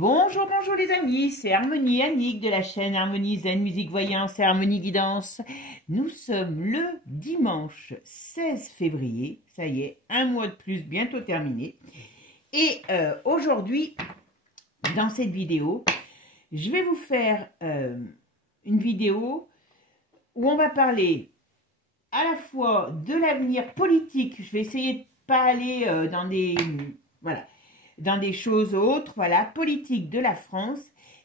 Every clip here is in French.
Bonjour, bonjour les amis, c'est Harmonie Annick de la chaîne Harmonie Zen Musique Voyance et Harmonie Guidance. Nous sommes le dimanche 16 février, ça y est, un mois de plus, bientôt terminé. Et aujourd'hui, dans cette vidéo, je vais vous faire une vidéo où on va parler à la fois de l'avenir politique. Je vais essayer de pas aller dans des choses autres, voilà, politique de la France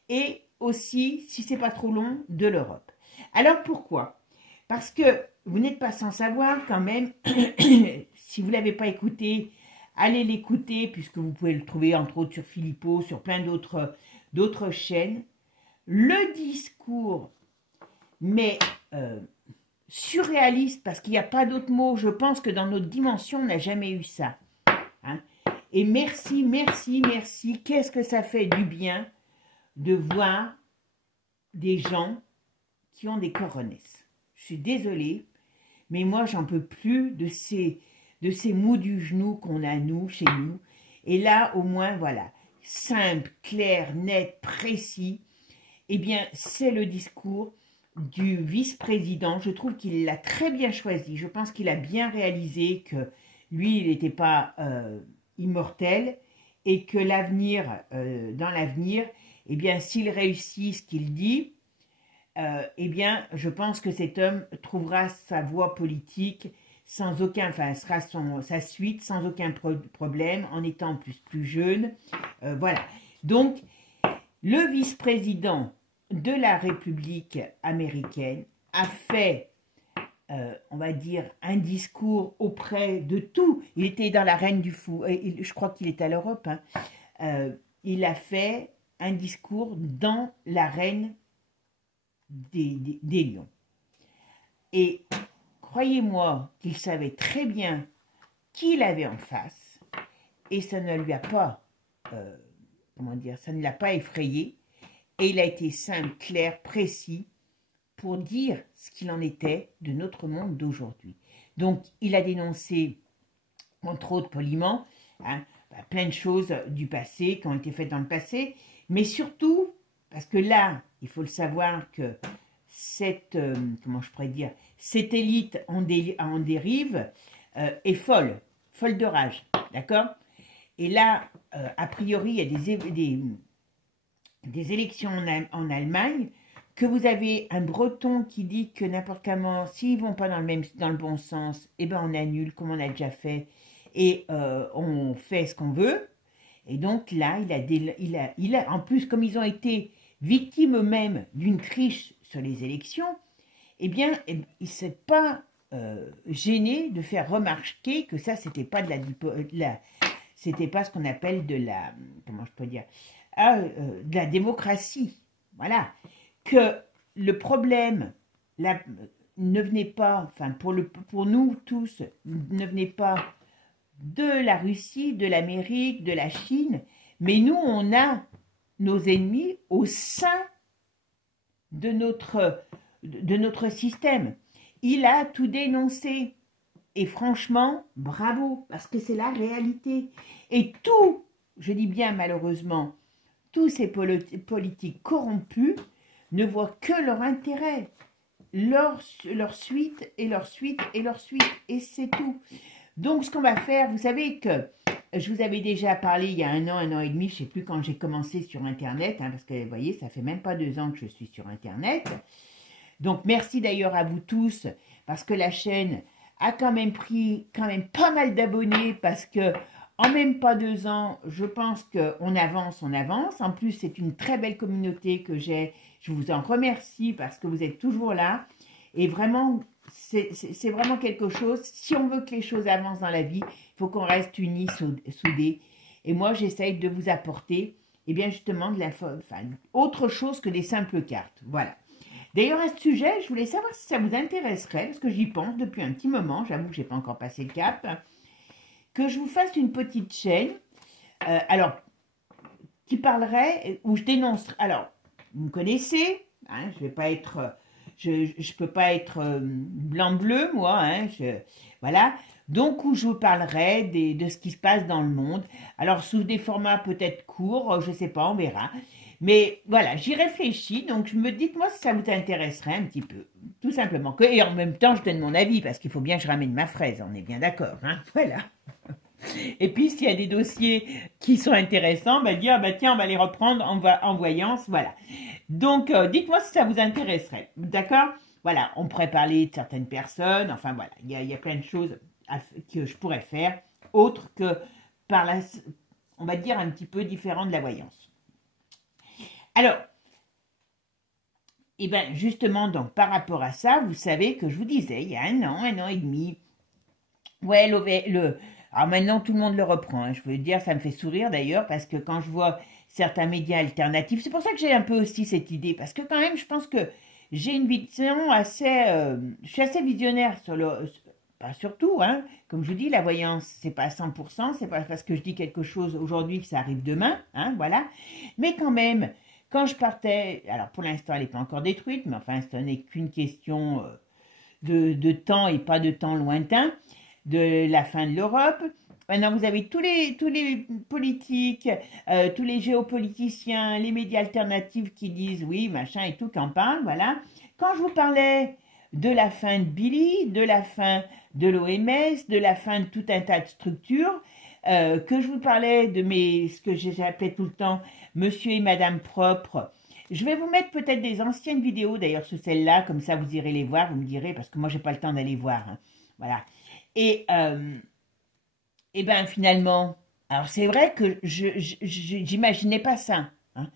et aussi, si c'est pas trop long, de l'Europe. Alors pourquoi? Parce que vous n'êtes pas sans savoir quand même, si vous ne l'avez pas écouté, allez l'écouter puisque vous pouvez le trouver entre autres sur Philippot, sur plein d'autres chaînes. Le discours, mais surréaliste, parce qu'il n'y a pas d'autre mot, je pense que dans notre dimension, on n'a jamais eu ça. Hein. Et merci, merci, merci. Qu'est-ce que ça fait du bien de voir des gens qui ont des coronesses. Je suis désolée, mais moi, j'en peux plus de ces maux du genou qu'on a, nous, chez nous. Et là, au moins, voilà, simple, clair, net, précis. Eh bien, c'est le discours du vice-président. Je trouve qu'il l'a très bien choisi. Je pense qu'il a bien réalisé que lui, il n'était pas immortel et que l'avenir, dans l'avenir, eh bien, s'il réussit ce qu'il dit, eh bien, je pense que cet homme trouvera sa voie politique sans aucun, enfin, sera sa suite sans aucun problème, en étant en plus jeune. Voilà. Donc, le vice-président de la République américaine a fait, on va dire, un discours auprès de tout. Il était dans la reine du fou, je crois qu'il est à l'Europe, hein. Il a fait un discours dans l'arène des lions. Et croyez-moi qu'il savait très bien qui il avait en face, et ça ne lui a pas, comment dire, ça ne l'a pas effrayé, et il a été simple, clair, précis, pour dire ce qu'il en était de notre monde d'aujourd'hui. Donc, il a dénoncé, entre autres poliment, hein, plein de choses du passé, qui ont été faites dans le passé, mais surtout, parce que là, il faut le savoir que cette, comment je pourrais dire, cette élite en dérive est folle de rage, d'accord? Et là, a priori, il y a des élections en Allemagne, que vous avez un Breton qui dit que n'importe comment, s'ils ne vont pas dans le bon sens, eh ben on annule comme on a déjà fait et on fait ce qu'on veut. Et donc là, il a en plus, comme ils ont été victimes eux-mêmes d'une triche sur les élections, eh bien, il ne s'est pas gêné de faire remarquer que ça, c'était pas c'était pas ce qu'on appelle comment je peux dire, de la démocratie. Voilà. Que le problème ne venait pas, enfin pour nous tous, ne venait pas de la Russie, de l'Amérique, de la Chine, mais nous on a nos ennemis au sein de notre système. Il a tout dénoncé et franchement, bravo, parce que c'est la réalité. Et tout, je dis bien malheureusement, tous ces politiques corrompus ne voient que leur intérêt, leur suite et leur suite et leur suite, et c'est tout. Donc, ce qu'on va faire, vous savez que je vous avais déjà parlé il y a un an et demi, je ne sais plus quand j'ai commencé sur Internet, hein, parce que vous voyez, ça fait même pas 2 ans que je suis sur Internet. Donc, merci d'ailleurs à vous tous, parce que la chaîne a quand même pris pas mal d'abonnés, parce que en même pas 2 ans, je pense qu'on avance, on avance. En plus, c'est une très belle communauté que j'ai. Je vous en remercie parce que vous êtes toujours là. Et vraiment, c'est vraiment quelque chose. Si on veut que les choses avancent dans la vie, il faut qu'on reste unis, soudés. Et moi, j'essaye de vous apporter, eh bien justement, autre chose que des simples cartes. Voilà. D'ailleurs, à ce sujet, je voulais savoir si ça vous intéresserait, parce que j'y pense depuis un petit moment. J'avoue que je n'ai pas encore passé le cap. Que je vous fasse une petite chaîne, alors, qui parlerait, où je dénonce, alors, vous me connaissez, hein, je je peux pas être blanc-bleu, moi, hein, voilà. Donc, où je vous parlerai de ce qui se passe dans le monde. Alors, sous des formats peut-être courts, je sais pas, on verra. Mais voilà, j'y réfléchis, donc dites-moi si ça vous intéresserait un petit peu, tout simplement. Et en même temps, je donne mon avis, parce qu'il faut bien que je ramène ma fraise, on est bien d'accord, hein, voilà. Et puis, s'il y a des dossiers qui sont intéressants, bah, dire, bah, tiens, on va les reprendre en voyance, voilà. Donc, dites-moi si ça vous intéresserait, d'accord? Voilà, on pourrait parler de certaines personnes, enfin voilà, il y a plein de choses que je pourrais faire, autres que par la, on va dire, un petit peu différent de la voyance. Alors, et bien justement, donc par rapport à ça, vous savez que je vous disais, il y a un an et demi, ouais, alors maintenant tout le monde le reprend, hein, je veux dire, ça me fait sourire d'ailleurs, parce que quand je vois certains médias alternatifs, c'est pour ça que j'ai un peu aussi cette idée, parce que quand même, je pense que j'ai une vision assez, je suis assez visionnaire sur pas surtout, hein, comme je vous dis, la voyance, c'est pas à 100%, c'est pas parce que je dis quelque chose aujourd'hui que ça arrive demain, hein, voilà, mais quand même, quand je partais, alors pour l'instant elle n'est pas encore détruite, mais enfin ce n'est qu'une question de temps et pas de temps lointain, de la fin de l'Europe. Maintenant, vous avez tous les politiques, tous les géopoliticiens, les médias alternatifs qui disent oui, machin et tout, qui en parlent, voilà. Quand je vous parlais de la fin de Billy, de la fin de l'OMS, de la fin de tout un tas de structures, que je vous parlais de ce que j'appelais tout le temps Monsieur et Madame Propre. Je vais vous mettre peut-être des anciennes vidéos, d'ailleurs, sur celle-là, comme ça vous irez les voir, vous me direz, parce que moi, j'ai pas le temps d'aller voir. Hein. Voilà. Et ben finalement, alors c'est vrai que j'imaginais pas ça, hein,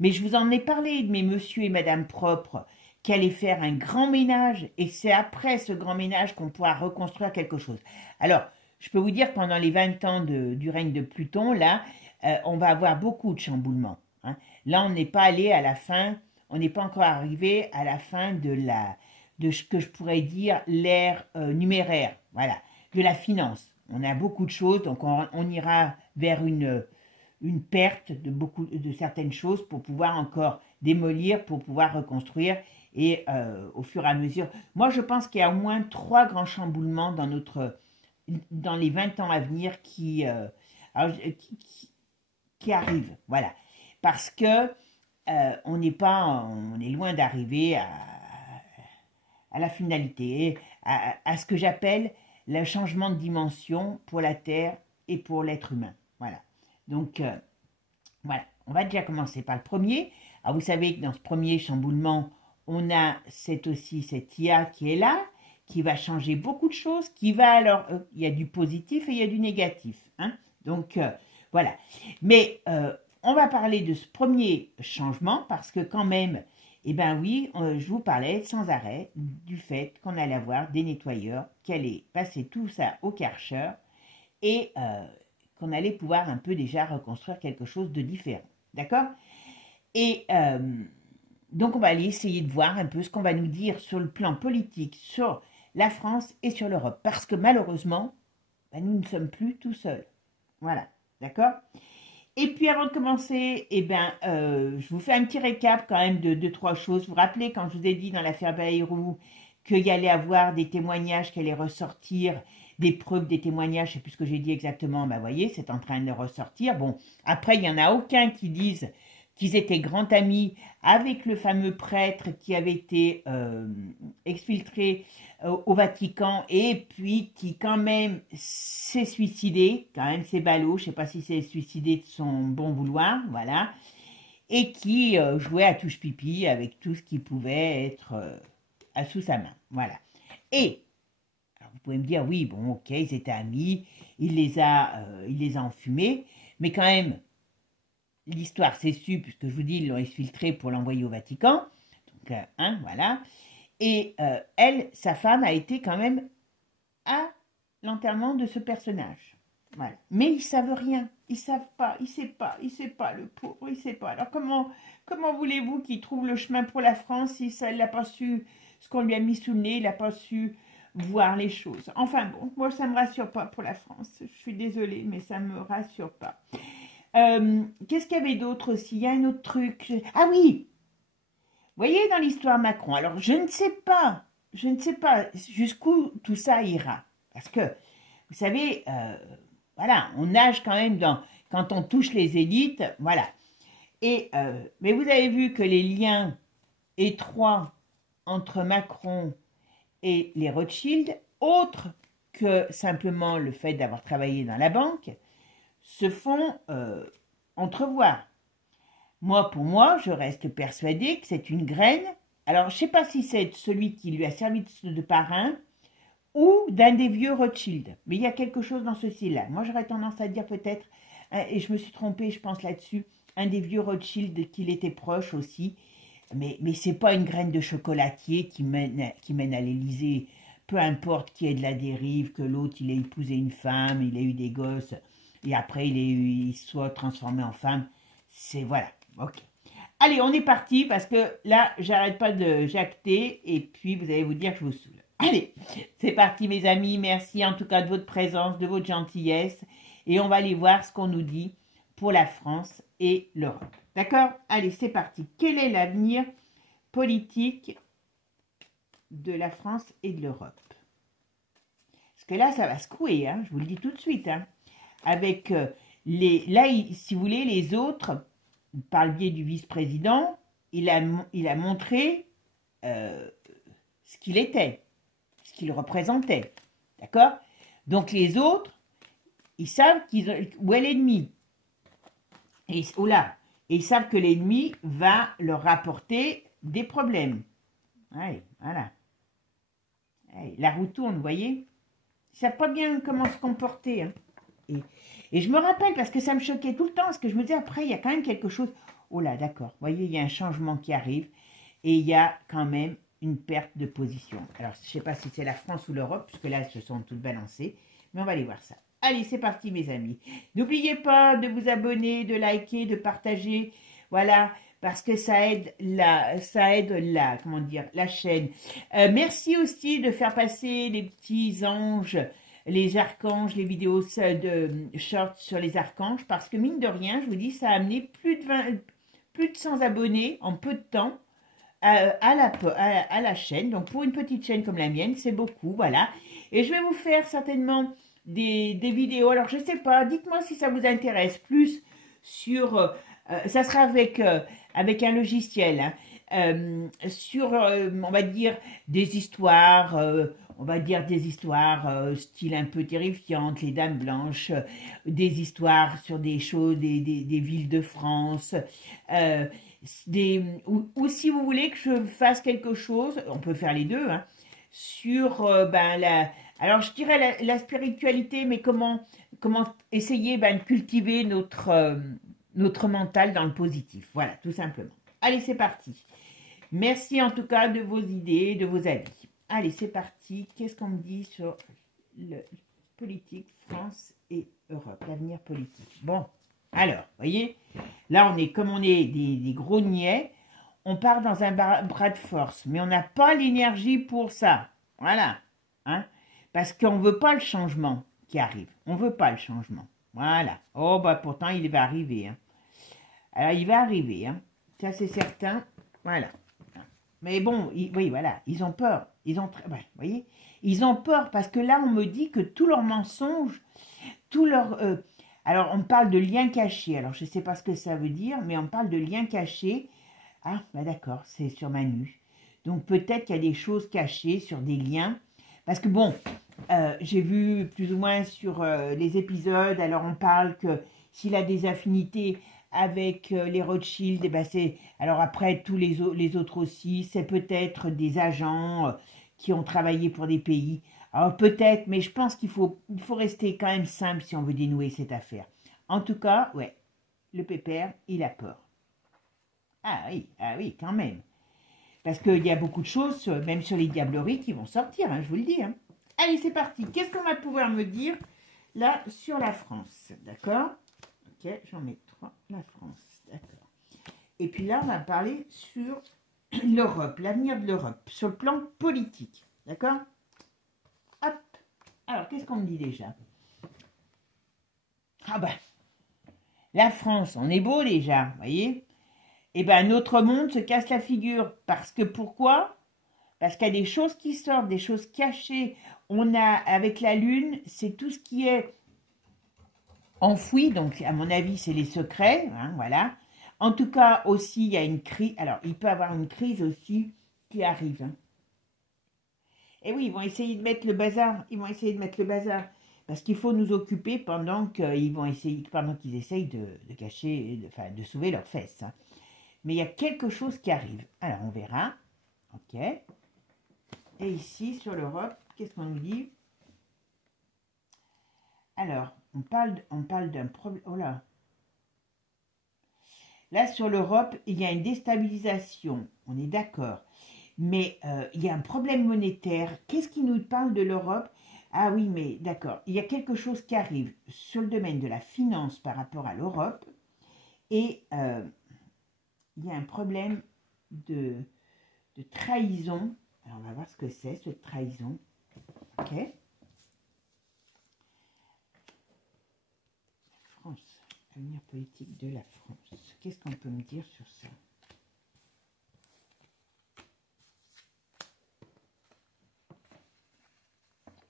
mais je vous en ai parlé de mes monsieur et madame propres qui allaient faire un grand ménage, et c'est après ce grand ménage qu'on pourra reconstruire quelque chose. Alors, je peux vous dire que pendant les 20 ans du règne de Pluton, là, on va avoir beaucoup de chamboulements. Hein. Là, on n'est pas allé à la fin, on n'est pas encore arrivé à la fin de ce que je pourrais dire l'ère numéraire, voilà, de la finance. On a beaucoup de choses, donc on ira vers une perte de certaines choses pour pouvoir encore démolir, pour pouvoir reconstruire, et au fur et à mesure. Moi, je pense qu'il y a au moins 3 grands chamboulements dans les 20 ans à venir qui arrivent, voilà. Parce que on est loin d'arriver à la finalité, à ce que j'appelle le changement de dimension pour la Terre et pour l'être humain. Voilà. Donc, voilà. On va déjà commencer par le premier. Alors, vous savez que dans ce premier chamboulement, on a aussi cette IA qui est là, qui va changer beaucoup de choses, il y a du positif et il y a du négatif. Hein. Donc, voilà. Mais on va parler de ce premier changement parce que quand même, eh bien oui, je vous parlais sans arrêt du fait qu'on allait avoir des nettoyeurs qui allaient passer tout ça au Karcher et qu'on allait pouvoir un peu déjà reconstruire quelque chose de différent. D'accord? Et donc on va aller essayer de voir un peu ce qu'on va nous dire sur le plan politique, sur la France et sur l'Europe. Parce que malheureusement, ben, nous ne sommes plus tout seuls. Voilà, d'accord? Et puis avant de commencer, eh ben, je vous fais un petit récap quand même de 2-3 choses. Vous vous rappelez quand je vous ai dit dans l'affaire Bayrou qu'il y allait avoir des témoignages qui allaient ressortir, des preuves, des témoignages, je ne sais plus ce que j'ai dit exactement, ben, vous voyez, c'est en train de ressortir. Bon, après, il n'y en a aucun qui disent qu'ils étaient grands amis avec le fameux prêtre qui avait été exfiltré au Vatican et puis qui quand même s'est suicidé, quand même c'est ballot, je ne sais pas si c'est suicidé de son bon vouloir, voilà, et qui jouait à touche pipi avec tout ce qui pouvait être sous sa main, voilà. Et alors vous pouvez me dire, oui, bon, ok, ils étaient amis, il les a enfumés, mais quand même, l'histoire s'est su, puisque je vous dis, ils l'ont exfiltré pour l'envoyer au Vatican. Donc, hein, voilà. Et elle, sa femme, a été quand même à l'enterrement de ce personnage. Voilà. Mais ils ne savent rien. Ils ne savent pas. Il ne sait pas, le pauvre. Il ne sait pas. Alors, comment voulez-vous qu'il trouve le chemin pour la France si il n'a pas su ce qu'on lui a mis sous le nez, il n'a pas su voir les choses. Enfin bon, moi, ça ne me rassure pas pour la France. Je suis désolée, mais ça ne me rassure pas. Qu'est-ce qu'il y avait d'autre aussi? Il y a un autre truc. Ah oui! voyez, dans l'histoire Macron, alors je ne sais pas jusqu'où tout ça ira. Parce que, vous savez, voilà, on nage quand même quand on touche les élites, voilà. Mais vous avez vu que les liens étroits entre Macron et les Rothschild, autres que simplement le fait d'avoir travaillé dans la banque, se font entrevoir. Pour moi, je reste persuadée que c'est une graine. Alors, je ne sais pas si c'est celui qui lui a servi de parrain ou d'un des vieux Rothschild. Mais il y a quelque chose dans ce style-là. Moi, j'aurais tendance à dire peut-être, et je me suis trompée, je pense là-dessus, un des vieux Rothschild qu'il était proche aussi. Mais ce n'est pas une graine de chocolatier qui mène à l'Élysée. Peu importe qui est de la dérive, que l'autre, il ait épousé une femme, il ait eu des gosses, et après, il soit transformé en femme. C'est, voilà, ok. Allez, on est parti, parce que là, j'arrête pas de jacter, et puis vous allez vous dire que je vous saoule. Allez, c'est parti mes amis, merci en tout cas de votre présence, de votre gentillesse, et on va aller voir ce qu'on nous dit pour la France et l'Europe. D'accord? Allez, c'est parti. Quel est l'avenir politique de la France et de l'Europe? Parce que là, ça va secouer, hein, je vous le dis tout de suite. Hein, avec là, si vous voulez, les autres, par le biais du vice-président, il a montré ce qu'il était, ce qu'il représentait. D'accord? Donc les autres, ils savent où est l'ennemi. Et ils savent que l'ennemi va leur rapporter des problèmes. Allez, voilà. Allez, la roue tourne, vous voyez? Ils ne savent pas bien comment se comporter. Hein. Et je me rappelle, parce que ça me choquait tout le temps, parce que je me disais, après, il y a quand même quelque chose. Oh là, d'accord, vous voyez, il y a un changement qui arrive, et il y a quand même une perte de position. Alors, je ne sais pas si c'est la France ou l'Europe, puisque là, elles se sont toutes balancées, mais on va aller voir ça. Allez, c'est parti, mes amis. N'oubliez pas de vous abonner, de liker, de partager, voilà, parce que ça aide la chaîne. Merci aussi de faire passer les petits anges, les archanges, les vidéos de shorts sur les archanges, parce que mine de rien, je vous dis, ça a amené plus de 100 abonnés en peu de temps à la chaîne. Donc pour une petite chaîne comme la mienne, c'est beaucoup, voilà. Et je vais vous faire certainement des vidéos. Alors je sais pas, dites-moi si ça vous intéresse plus sur... ça sera avec un logiciel, hein, sur, on va dire, des histoires... style un peu terrifiantes, les Dames Blanches, des histoires sur des choses, des villes de France, ou si vous voulez que je fasse quelque chose, on peut faire les deux, hein, sur alors je dirais la spiritualité, mais comment essayer de cultiver notre mental dans le positif. Voilà, tout simplement. Allez, c'est parti. Merci en tout cas de vos idées, de vos avis. Allez, c'est parti. Qu'est-ce qu'on me dit sur le politique, France et Europe, l'avenir politique? Bon, alors, vous voyez, là, comme on est des gros niais, on part dans un bras de force, mais on n'a pas l'énergie pour ça. Voilà, hein, parce qu'on ne veut pas le changement qui arrive. On ne veut pas le changement. Voilà. Oh, bah pourtant, il va arriver. Hein. Alors, il va arriver, hein. Ça, c'est certain. Voilà. Mais bon, oui, voilà, ils ont peur. Vous voyez, ils ont peur parce que là, on me dit que tous leurs mensonges, alors, on parle de liens cachés. Alors, je ne sais pas ce que ça veut dire, mais on parle de liens cachés. Ah, bah d'accord, c'est sur Manu. Donc, peut-être qu'il y a des choses cachées sur des liens. Parce que bon, j'ai vu plus ou moins sur les épisodes, alors on parle que s'il a des affinités avec les Rothschild, et ben alors après tous les autres aussi, c'est peut-être des agents qui ont travaillé pour des pays. Alors peut-être, mais je pense qu'il faut rester quand même simple si on veut dénouer cette affaire. En tout cas, ouais, le pépère, il a peur. Ah oui, quand même. Parce qu'il y a beaucoup de choses, même sur les diableries, qui vont sortir, hein, je vous le dis. Hein. Allez, c'est parti. Qu'est-ce qu'on va pouvoir me dire là sur la France? D'accord? Ok, j'en mets 3. La France, d'accord. Et puis là, on va parler sur l'Europe, l'avenir de l'Europe, sur le plan politique. D'accord? Hop. Alors, qu'est-ce qu'on me dit déjà? Ah ben, la France, on est beau déjà, vous voyez? eh ben, notre monde se casse la figure. Parce que pourquoi? Parce qu'il y a des choses qui sortent, des choses cachées. On a, avec la Lune, c'est tout ce qui est enfoui. Donc, à mon avis, c'est les secrets. Hein, voilà. En tout cas, aussi, il y a une crise. Alors, il peut y avoir une crise aussi qui arrive. Hein. Et oui, ils vont essayer de mettre le bazar. Ils vont essayer de mettre le bazar. Parce qu'il faut nous occuper pendant qu'ils vont essayer, pendant qu'ils essayent de cacher, enfin, de sauver leurs fesses. Hein. Mais il y a quelque chose qui arrive. Alors, on verra. OK. Et ici, sur l'Europe, qu'est-ce qu'on nous dit? Alors, on parle d'un problème. Oh là. Là, sur l'Europe, il y a une déstabilisation. On est d'accord. Mais il y a un problème monétaire. Qu'est-ce qui nous parle de l'Europe? Ah oui, mais d'accord. Il y a quelque chose qui arrive sur le domaine de la finance par rapport à l'Europe. Et il y a un problème de trahison. Alors, on va voir ce que c'est, cette trahison. OK. France, l'avenir politique de la France. Qu'est-ce qu'on peut me dire sur ça?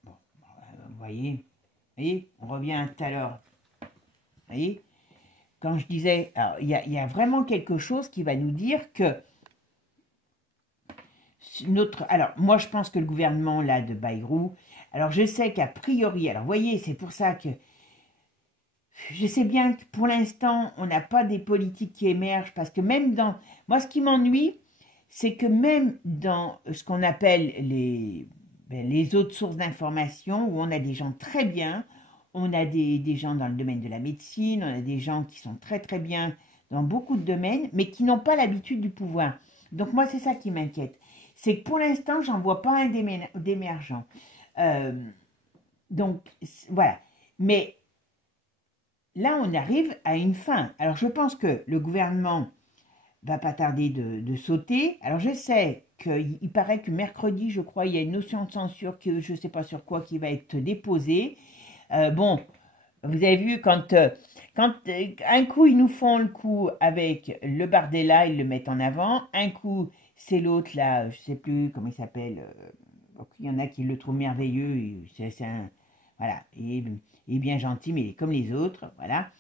Bon, vous voyez, on revient à tout à l'heure. Vous voyez, quand je disais, il y a vraiment quelque chose qui va nous dire que alors, moi, je pense que le gouvernement, là, de Bayrou, alors, je sais qu'a priori, alors, vous voyez, c'est pour ça que je sais bien que pour l'instant, on n'a pas des politiques qui émergent, parce que même dans... Moi, ce qui m'ennuie, c'est que même dans ce qu'on appelle les autres sources d'information, où on a des gens très bien, on a des gens dans le domaine de la médecine, on a des gens qui sont très très bien dans beaucoup de domaines, mais qui n'ont pas l'habitude du pouvoir. Donc moi, c'est ça qui m'inquiète. C'est que pour l'instant, j'en vois pas un d'émergent. Donc, voilà. Mais là, on arrive à une fin. Alors, je pense que le gouvernement va pas tarder de sauter. Alors, je sais qu'il paraît que mercredi, je crois, il y a une notion de censure, que je ne sais pas sur quoi, qui va être déposée. Bon, vous avez vu, quand un coup, ils nous font le coup avec le Bardella, ils le mettent en avant. Un coup, c'est l'autre, là, je ne sais plus comment il s'appelle. Il y en a qui le trouvent merveilleux. C'est un... Voilà, il est bien gentil, mais il est comme les autres, voilà.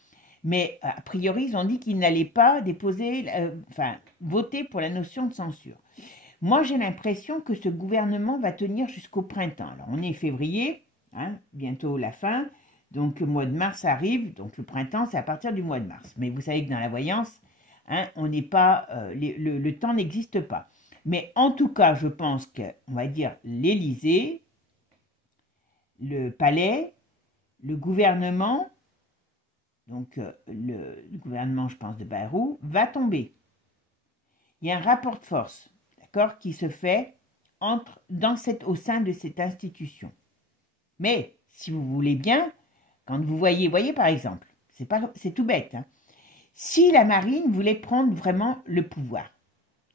Mais a priori, ils ont dit qu'ils n'allaient pas déposer, voter pour la notion de censure. Moi, j'ai l'impression que ce gouvernement va tenir jusqu'au printemps. Alors, on est février, hein, bientôt la fin, donc le mois de mars arrive, donc le printemps, c'est à partir du mois de mars. Mais vous savez que dans la voyance, hein, on n'est pas, le temps n'existe pas. Mais en tout cas, je pense que, on va dire, l'Élysée, le palais, le gouvernement, donc le gouvernement, je pense, de Bayrou, va tomber. Il y a un rapport de force, d'accord, qui se fait au sein de cette institution. Mais, si vous voulez bien, quand vous voyez par exemple, c'est tout bête, hein, si la marine voulait prendre vraiment le pouvoir,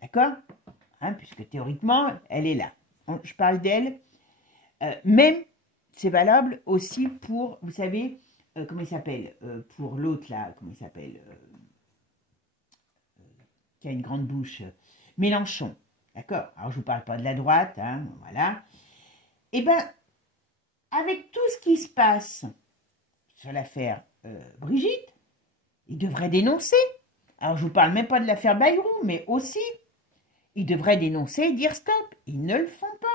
d'accord, hein, puisque théoriquement, elle est là. Je parle d'elle, même, c'est valable aussi pour, vous savez, comment il s'appelle, pour l'autre là, comment il s'appelle, qui a une grande bouche, Mélenchon, d'accord. Alors je vous parle pas de la droite, hein, voilà. Eh ben, avec tout ce qui se passe sur l'affaire Brigitte, il devrait dénoncer. Alors je vous parle même pas de l'affaire Bayrou, mais aussi, ils devraient dénoncer et dire stop. Ils ne le font pas.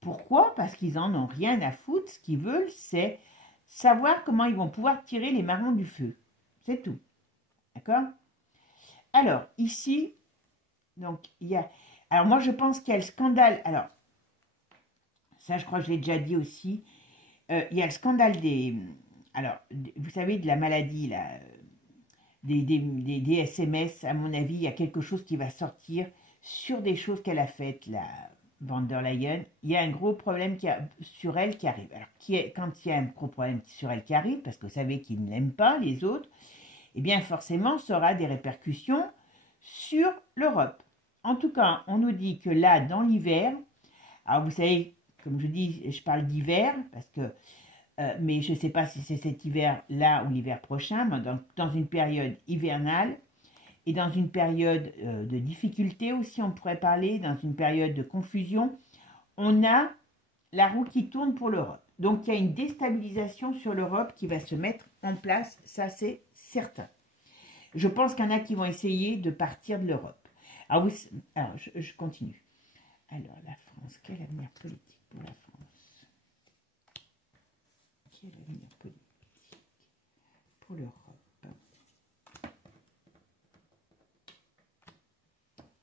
Pourquoi? Parce qu'ils en ont rien à foutre. Ce qu'ils veulent, c'est savoir comment ils vont pouvoir tirer les marrons du feu. C'est tout. D'accord? Alors, ici, donc, il y a... Alors, moi, je pense qu'il y a le scandale... Alors, ça, je crois que je l'ai déjà dit aussi. Il y a le scandale des... Alors, vous savez, de la maladie, là, des SMS. À mon avis, il y a quelque chose qui va sortir sur des choses qu'elle a faites, la von der Leyen. Il y a un gros problème sur elle qui arrive. Alors, quand il y a un gros problème sur elle qui arrive, parce que vous savez qu'ils ne l'aiment pas, les autres, eh bien, forcément, ça aura des répercussions sur l'Europe. En tout cas, on nous dit que là, dans l'hiver, alors vous savez, comme je dis, je parle d'hiver, parce que, mais je ne sais pas si c'est cet hiver-là ou l'hiver prochain, mais dans une période hivernale, est dans une période de difficulté aussi, on pourrait parler, dans une période de confusion. On a la roue qui tourne pour l'Europe. Donc, il y a une déstabilisation sur l'Europe qui va se mettre en place, ça c'est certain. Je pense qu'il y en a qui vont essayer de partir de l'Europe. Alors, je continue. Alors, la France, quel avenir politique pour la France? Quel avenir politique pour l'Europe?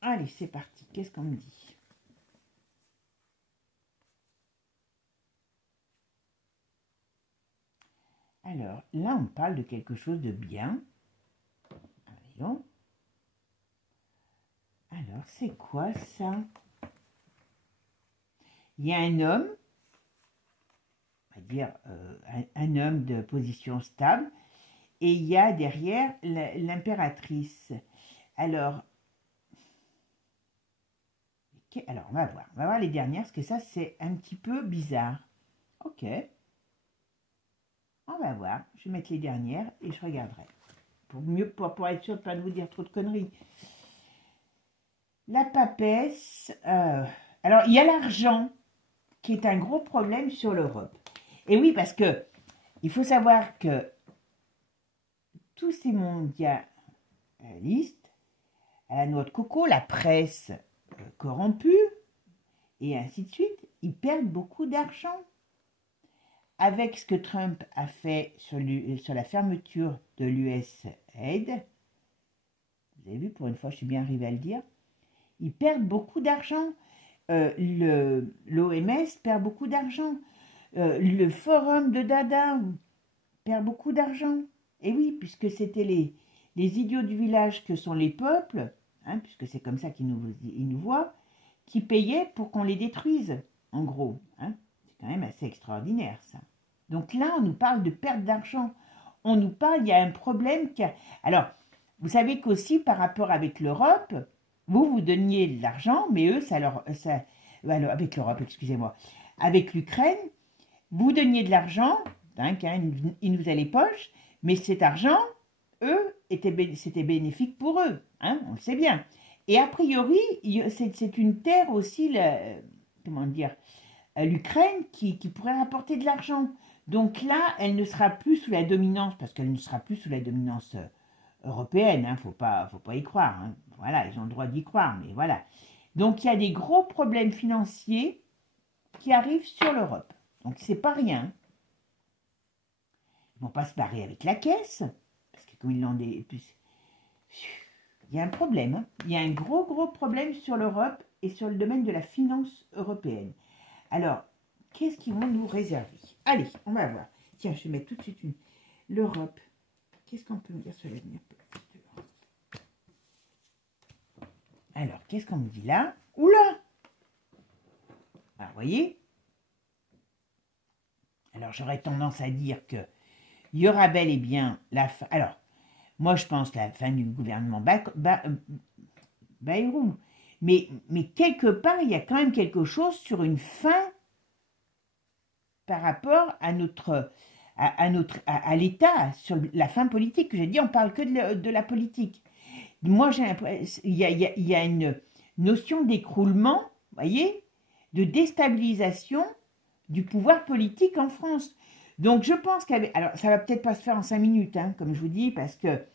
Allez, c'est parti. Qu'est-ce qu'on me dit? Alors, là, on parle de quelque chose de bien. Voyons. Alors, c'est quoi ça? Il y a un homme, on va dire un homme de position stable, et il y a derrière l'impératrice. Alors, on va voir les dernières, parce que ça, c'est un petit peu bizarre. Ok. On va voir. Je vais mettre les dernières et je regarderai. Pour être sûr de ne pas vous dire trop de conneries. La papesse. Alors, il y a l'argent qui est un gros problème sur l'Europe. Et oui, parce que il faut savoir que tous ces mondialistes, à la noix de coco, la presse corrompue, et ainsi de suite, ils perdent beaucoup d'argent. Avec ce que Trump a fait sur la fermeture de l'USAID, vous avez vu, pour une fois, je suis bien arrivé à le dire, ils perdent beaucoup d'argent. L'OMS perd beaucoup d'argent. Le forum de Dada perd beaucoup d'argent. Et oui, puisque c'était les idiots du village que sont les peuples, hein, puisque c'est comme ça qu'ils nous voient, qui payaient pour qu'on les détruise, en gros. Hein. C'est quand même assez extraordinaire, ça. Donc là, on nous parle de perte d'argent. On nous parle, il y a un problème. Alors, vous savez qu'aussi, par rapport avec l'Europe, vous donniez de l'argent, mais eux, avec l'Europe, excusez-moi, avec l'Ukraine, vous donniez de l'argent, hein, ils nous faisaient les poches, mais cet argent, eux, c'était bénéfique pour eux, hein, on le sait bien. Et a priori, c'est une terre aussi, comment dire, l'Ukraine qui pourrait rapporter de l'argent. Donc là, elle ne sera plus sous la dominance, parce qu'elle ne sera plus sous la dominance européenne, hein, faut pas y croire. Hein. Voilà, ils ont le droit d'y croire, mais voilà. Donc il y a des gros problèmes financiers qui arrivent sur l'Europe. Donc c'est pas rien. Ils vont pas se barrer avec la caisse, parce que comme ils l'ont il y a un problème. Hein. Il y a un gros problème sur l'Europe et sur le domaine de la finance européenne. Alors, qu'est-ce qu'ils vont nous réserver? Allez, on va voir. Tiens, je vais mettre tout de suite l'Europe. Qu'est-ce qu'on peut me dire sur l'avenir politique de l'Europe? Alors, qu'est-ce qu'on me dit là? Oula! Alors, vous voyez? Alors, j'aurais tendance à dire que il y aura bel et bien la fin. Alors, moi, je pense la fin du gouvernement Bayrou. Mais quelque part, il y a quand même quelque chose sur une fin par rapport à l'État, sur la fin politique. Que j'ai dit, on parle que de la politique. Moi, j'ai l'impression, il y a une notion d'écroulement, vous voyez, de déstabilisation du pouvoir politique en France. Donc, je pense alors, ça va peut-être pas se faire en 5 minutes, hein, comme je vous dis, parce que,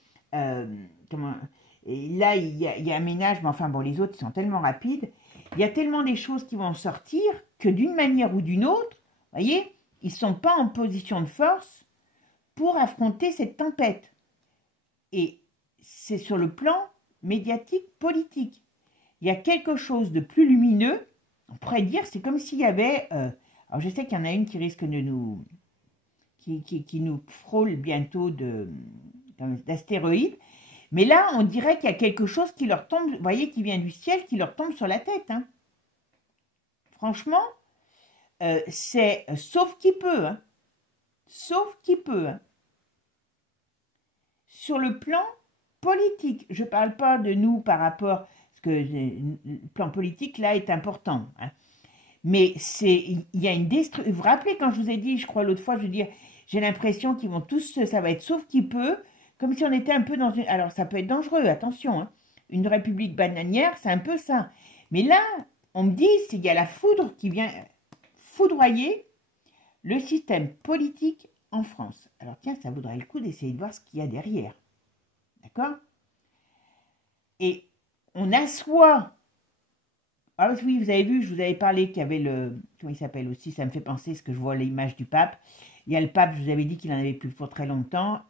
et là, il y a un ménage, mais enfin, bon, les autres, ils sont tellement rapides. Il y a tellement des choses qui vont sortir que d'une manière ou d'une autre, vous voyez, ils ne sont pas en position de force pour affronter cette tempête. Et c'est sur le plan médiatique, politique. Il y a quelque chose de plus lumineux, on pourrait dire, c'est comme s'il y avait... alors, je sais qu'il y en a une qui risque de nous... qui nous frôle bientôt d'astéroïdes. Mais là, on dirait qu'il y a quelque chose qui leur tombe, vous voyez, qui vient du ciel, qui leur tombe sur la tête. Hein. Franchement, c'est sauf qui peut. Hein. Sauf qui peut. Hein. Sur le plan politique, je ne parle pas de nous par rapport, parce que le plan politique, là, est important. Hein. Mais il y a une destruction. Vous vous rappelez quand je vous ai dit, je crois l'autre fois, je veux dire, j'ai l'impression qu'ils vont tous, ça va être sauf qui peut, Comme si on était un peu dans une... Alors, ça peut être dangereux, attention, hein. Une république bananière, c'est un peu ça. Mais là, on me dit qu'il y a la foudre qui vient foudroyer le système politique en France. Alors, tiens, ça vaudrait le coup d'essayer de voir ce qu'il y a derrière. D'accord? Et on assoit... Ah oui, vous avez vu, je vous avais parlé qu'il y avait le... Comment il s'appelle aussi? Ça me fait penser, ce que je vois l'image du pape. Il y a le pape, je vous avais dit qu'il en avait plus pour très longtemps.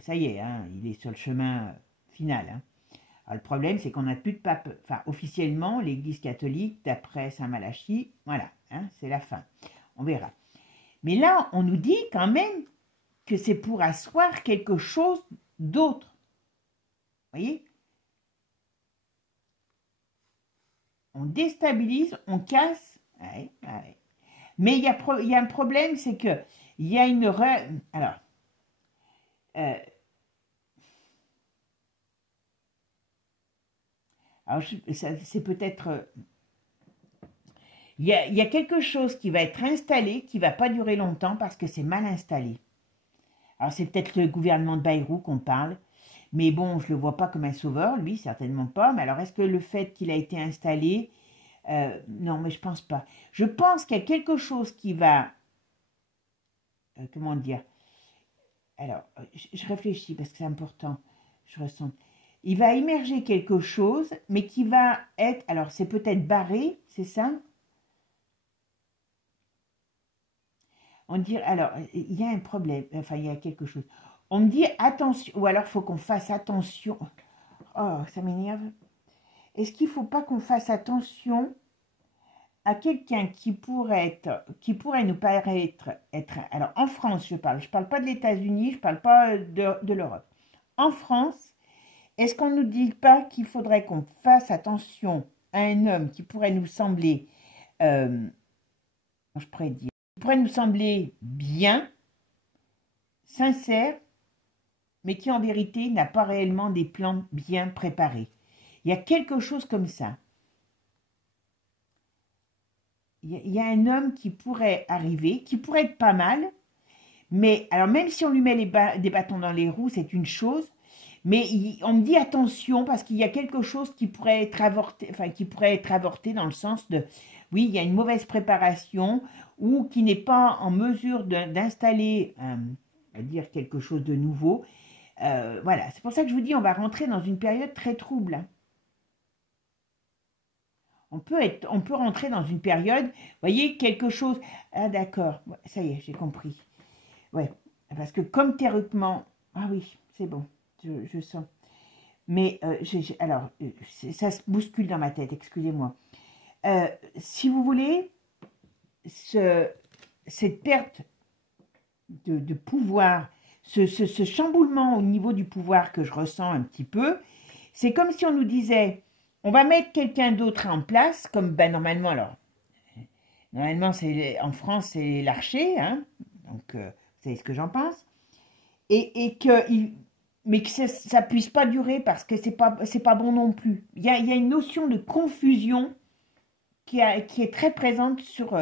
Ça y est, hein, il est sur le chemin final. Hein. Alors, le problème, c'est qu'on n'a plus de pape. Enfin, officiellement, l'Église catholique, d'après Saint Malachie, voilà, hein, c'est la fin. On verra. Mais là, on nous dit quand même que c'est pour asseoir quelque chose d'autre. Vous voyez? On déstabilise, on casse. Ouais, ouais. Mais il y a un problème, c'est que il y a une... Alors, c'est peut-être... Il y a quelque chose qui va être installé, qui ne va pas durer longtemps parce que c'est mal installé. Alors, c'est peut-être le gouvernement de Bayrou qu'on parle, mais bon, je ne le vois pas comme un sauveur, lui, certainement pas. Mais alors, est-ce que le fait qu'il a été installé... non, mais je pense pas. Je pense qu'il y a quelque chose qui va... comment dire? Alors, je réfléchis parce que c'est important. Je ressens. Il va émerger quelque chose, mais qui va être... Alors, c'est peut-être barré, c'est ça? On dit... Alors, il y a un problème. Enfin, il y a quelque chose. On me dit attention... Ou alors, il faut qu'on fasse attention. Oh, ça m'énerve. Est-ce qu'il ne faut pas qu'on fasse attention à quelqu'un qui pourrait nous paraître être... Alors, en France, je parle pas de l'États-Unis, je ne parle pas de l'Europe. En France, est-ce qu'on ne nous dit pas qu'il faudrait qu'on fasse attention à un homme qui pourrait nous sembler, je pourrais dire, qui pourrait nous sembler bien, sincère, mais qui en vérité n'a pas réellement des plans bien préparés. Il y a quelque chose comme ça. Il y a un homme qui pourrait arriver, qui pourrait être pas mal, mais alors même si on lui met des bâtons dans les roues, c'est une chose, mais on me dit attention parce qu'il y a quelque chose qui pourrait être avorté, dans le sens de, oui, il y a une mauvaise préparation ou qui n'est pas en mesure d'installer, on va dire, quelque chose de nouveau. Voilà, c'est pour ça que je vous dis, on va rentrer dans une période très trouble. Hein. On peut rentrer dans une période, vous voyez, quelque chose... Ah d'accord, ça y est, j'ai compris. Ouais, parce que comme théoriquement... Ah oui, c'est bon, je sens. Mais, alors, ça se bouscule dans ma tête, excusez-moi. Si vous voulez, cette perte de pouvoir, ce chamboulement au niveau du pouvoir que je ressens un petit peu, c'est comme si on nous disait... On va mettre quelqu'un d'autre en place, comme ben, normalement, alors, normalement, en France, c'est l'archer, hein, donc vous savez ce que j'en pense, mais que ça ne puisse pas durer parce que c'est pas bon non plus. Il y a une notion de confusion qui est très présente sur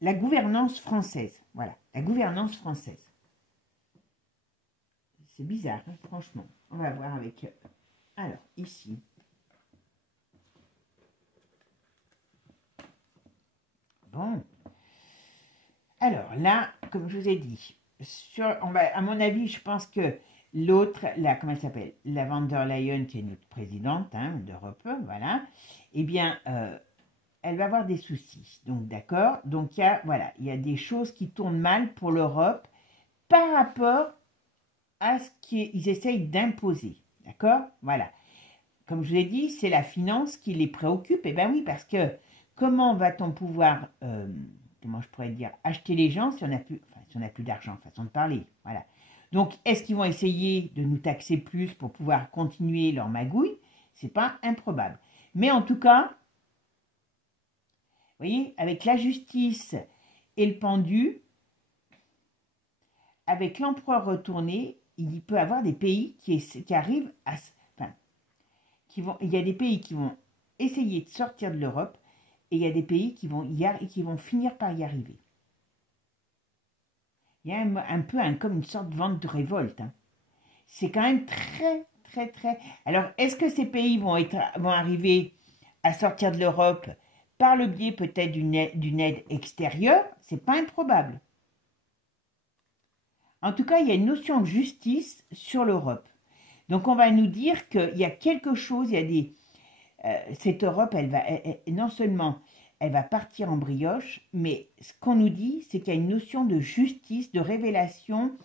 la gouvernance française. Voilà, la gouvernance française. C'est bizarre, hein, franchement. On va voir avec... Alors, ici. Bon. Alors, là, comme je vous ai dit, à mon avis, je pense que l'autre, comment elle s'appelle? La von der Leyen, qui est notre présidente d'Europe, voilà. Eh bien, elle va avoir des soucis. Donc, d'accord. Donc, il y a des choses qui tournent mal pour l'Europe par rapport à ce qu'ils essayent d'imposer. D'accord? Voilà. Comme je vous ai dit, c'est la finance qui les préoccupe. Eh bien oui, parce que comment va-t-on pouvoir, comment je pourrais dire, acheter les gens si on n'a plus d'argent, façon de parler. Voilà. Donc, est-ce qu'ils vont essayer de nous taxer plus pour pouvoir continuer leur magouille? C'est pas improbable. Mais en tout cas, vous voyez, avec la justice et le pendu, avec l'empereur retourné, il peut y avoir des pays qui arrivent à... Enfin, il y a des pays qui vont essayer de sortir de l'Europe et il y a des pays qui vont finir par y arriver. Il y a un peu comme une sorte de vente de révolte. Hein. C'est quand même très, très, très... Alors, est-ce que ces pays vont arriver à sortir de l'Europe par le biais peut-être d'une aide extérieure? C'est pas improbable. En tout cas, il y a une notion de justice sur l'Europe. Donc, on va nous dire qu'il y a quelque chose, il y a des... cette Europe, non seulement elle va partir en brioche, mais ce qu'on nous dit, c'est qu'il y a une notion de justice, de révélation,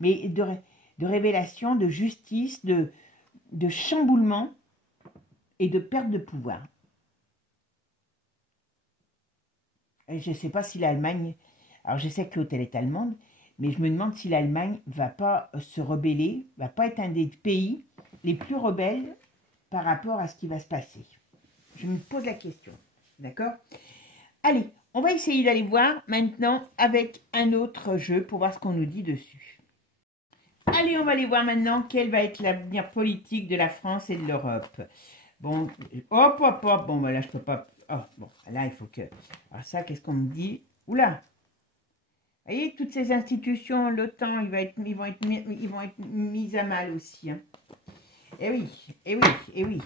mais de révélation, de justice, de chamboulement et de perte de pouvoir. Et je ne sais pas si l'Allemagne... Alors, je sais que l'autre, elle est allemande, mais je me demande si l'Allemagne ne va pas se rebeller, ne va pas être un des pays les plus rebelles par rapport à ce qui va se passer. Je me pose la question. D'accord? Allez, on va essayer d'aller voir maintenant avec un autre jeu pour voir ce qu'on nous dit dessus. Allez, on va aller voir maintenant quel va être l'avenir politique de la France et de l'Europe. Bon, hop, hop, hop. Bon, ben là, je peux pas... Oh, bon, là, il faut que... Alors ça, qu'est-ce qu'on me dit? Oula! Vous voyez, toutes ces institutions, l'OTAN, ils vont être mis à mal aussi. Hein. Eh oui, eh oui, eh oui.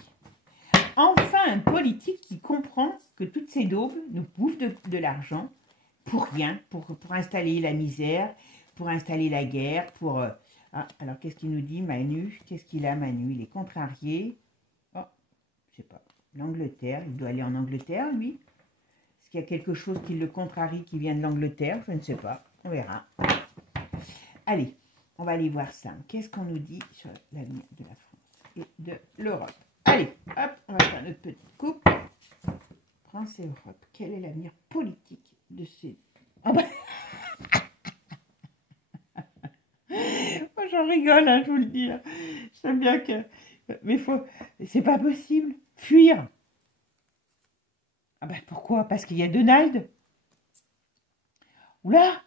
Enfin, un politique qui comprend que toutes ces daubes nous bouffent de l'argent pour rien, pour installer la misère, pour installer la guerre, pour... Ah, alors, qu'est-ce qu'il nous dit, Manu? Qu'est-ce qu'il a, Manu? Il est contrarié. Oh, je sais pas. L'Angleterre, il doit aller en Angleterre, lui. Est-ce qu'il y a quelque chose qui le contrarie, qui vient de l'Angleterre? Je ne sais pas. On verra. Allez, on va aller voir ça. Qu'est-ce qu'on nous dit sur l'avenir de la France et de l'Europe? Allez, hop, on va faire notre petite coupe. France et Europe. Quel est l'avenir politique de ces... Oh bah... Moi, j'en rigole, hein, je vous le dis. Hein. J'aime bien que... Mais c'est pas possible. Fuir. Ah ben pourquoi? Parce qu'il y a Donald. Oula!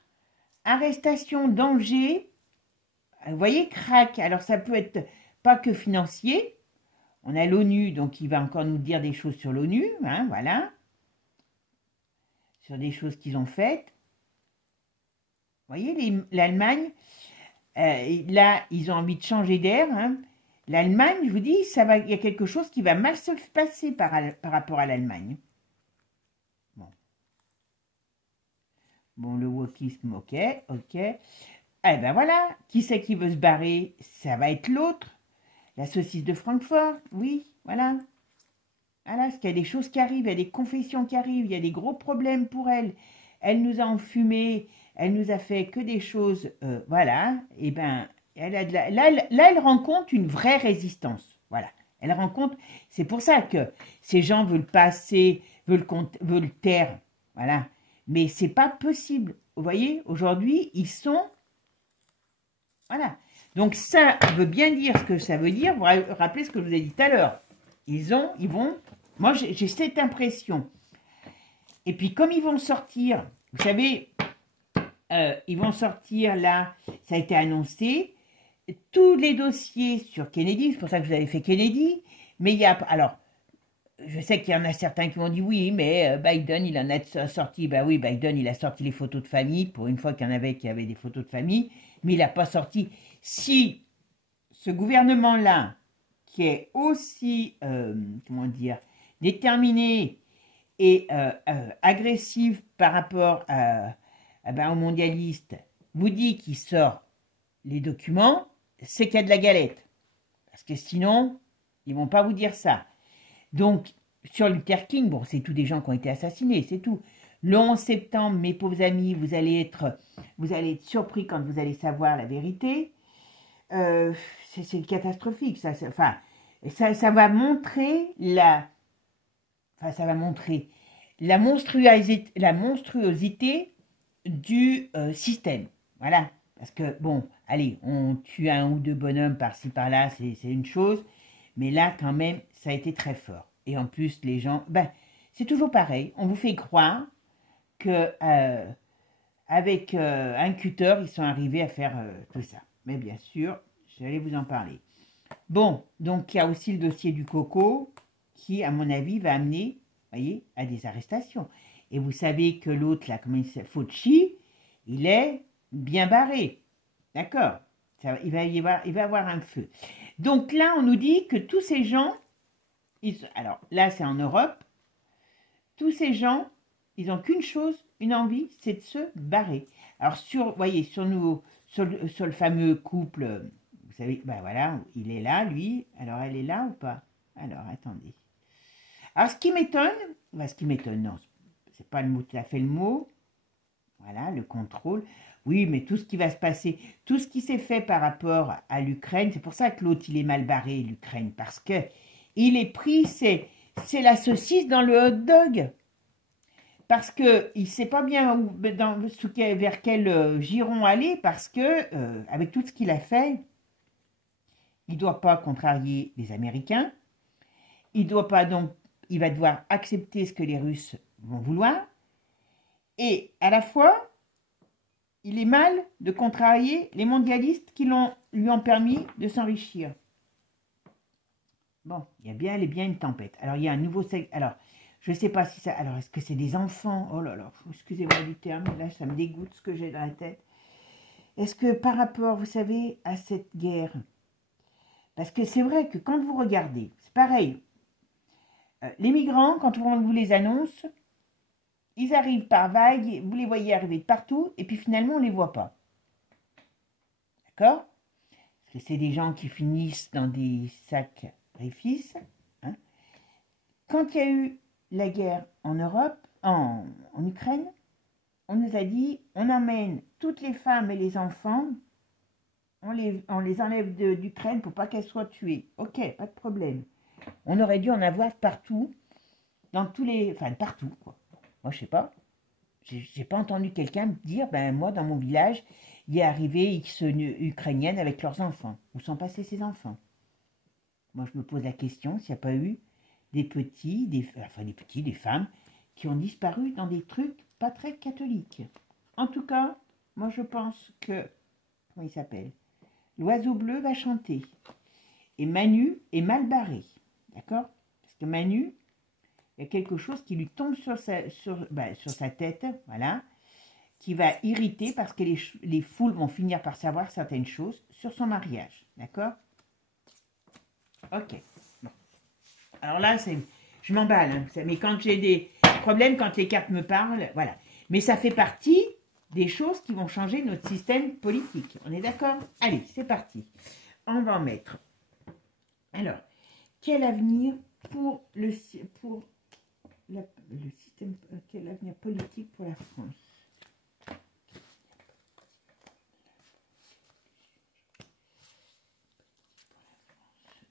Arrestation, danger. Vous voyez, crack. Alors, ça peut être pas que financier. On a l'ONU, donc il va encore nous dire des choses sur l'ONU. Hein, voilà. Sur des choses qu'ils ont faites. Vous voyez, l'Allemagne, là, ils ont envie de changer d'air. Hein. L'Allemagne, je vous dis, il y a quelque chose qui va mal se passer par rapport à l'Allemagne. Bon, le wokisme, ok, ok. Eh ben voilà, qui c'est qui veut se barrer? Ça va être l'autre. La saucisse de Francfort, oui, voilà. Voilà, parce qu'il y a des choses qui arrivent, il y a des confessions qui arrivent, il y a des gros problèmes pour elle. Elle nous a enfumés, elle nous a fait que des choses, voilà. Et ben, elle a là, elle rencontre une vraie résistance, voilà. Elle rencontre, c'est pour ça que ces gens veulent passer, veulent taire, voilà. Mais c'est pas possible. Vous voyez, aujourd'hui, ils sont... Voilà. Donc ça veut bien dire ce que ça veut dire. Vous vous rappelez ce que je vous ai dit tout à l'heure. Ils vont... Moi, j'ai cette impression. Et puis, comme ils vont sortir, vous savez, ils vont sortir là, ça a été annoncé, tous les dossiers sur Kennedy, c'est pour ça que vous avez fait Kennedy, mais il y a... Alors, je sais qu'il y en a certains qui m'ont dit oui, mais Biden, il en a sorti. Ben oui, Biden, il a sorti les photos de famille, pour une fois qu'il y en avait qui avaient des photos de famille, mais il n'a pas sorti. Si ce gouvernement-là, qui est aussi, comment dire, déterminé et agressif par rapport aux mondialistes, vous dit qu'il sort les documents, c'est qu'il y a de la galette. Parce que sinon, ils ne vont pas vous dire ça. Donc, sur Luther King, bon, c'est tous des gens qui ont été assassinés, c'est tout. Le 11 septembre, mes pauvres amis, vous allez être surpris quand vous allez savoir la vérité. C'est catastrophique, ça. Enfin, ça va montrer la monstruosité du système. Voilà. Parce que, bon, allez, on tue un ou deux bonhommes par-ci, par-là, c'est une chose. Mais là, quand même, ça a été très fort. Et en plus, les gens... Ben, c'est toujours pareil. On vous fait croire que avec un cutter, ils sont arrivés à faire tout ça. Mais bien sûr, je vais vous en parler. Bon, donc il y a aussi le dossier du coco qui, à mon avis, va amener, voyez, à des arrestations. Et vous savez que l'autre, là, comment il s'appelle, Fauci, il est bien barré. D'accord? Il va y avoir un feu. Donc là, on nous dit que tous ces gens, alors là, c'est en Europe, tous ces gens, ils n'ont qu'une chose, une envie, c'est de se barrer. Alors, vous voyez, sur le fameux couple, vous savez, ben voilà, il est là, lui. Alors, elle est là ou pas? Alors, attendez. Alors, ce qui m'étonne, non, c'est pas le mot, tout à fait le mot. Voilà, le contrôle. Oui, mais tout ce qui va se passer, tout ce qui s'est fait par rapport à l'Ukraine, c'est pour ça que l'autre, il est mal barré, l'Ukraine, parce que il est pris, c'est la saucisse dans le hot dog. Parce qu'il ne sait pas bien vers quel giron aller, parce que, avec tout ce qu'il a fait, il ne doit pas contrarier les Américains, il va devoir accepter ce que les Russes vont vouloir, et à la fois, il est mal de contrarier les mondialistes qui lui ont permis de s'enrichir. Bon, elle est bien une tempête. Alors, il y a un nouveau... Alors, je ne sais pas si ça... Alors, est-ce que c'est des enfants? Oh là là, excusez-moi du terme, là, ça me dégoûte ce que j'ai dans la tête. Est-ce que par rapport, vous savez, à cette guerre, parce que c'est vrai que quand vous regardez, c'est pareil, les migrants, quand on vous les annonce, ils arrivent par vagues, vous les voyez arriver de partout, et puis finalement, on ne les voit pas. D'accord? Parce que c'est des gens qui finissent dans des sacs réfis. Hein. Quand il y a eu la guerre en Europe, en Ukraine, on nous a dit, on emmène toutes les femmes et les enfants, on les enlève d'Ukraine pour pas qu'elles soient tuées. Ok, pas de problème. On aurait dû en avoir partout, dans tous les... Enfin, partout, quoi. Moi, je sais pas. J'ai pas entendu quelqu'un me dire, ben moi, dans mon village, il est arrivé X Ukrainiennes avec leurs enfants. Où sont passés ces enfants? Moi, je me pose la question s'il n'y a pas eu des femmes qui ont disparu dans des trucs pas très catholiques. En tout cas, moi, je pense que, comment il s'appelle? L'oiseau bleu va chanter. Et Manu est mal barré. D'accord? Parce que Manu, il y a quelque chose qui lui tombe sur sa tête, voilà, qui va irriter parce que les foules vont finir par savoir certaines choses sur son mariage. D'accord? Ok. Bon. Alors là, je m'emballe, hein, mais quand j'ai des problèmes, quand les cartes me parlent, voilà. Mais ça fait partie des choses qui vont changer notre système politique. On est d'accord? Allez, c'est parti. On va en mettre. Alors, quel avenir pour le système, quel avenir politique pour la France?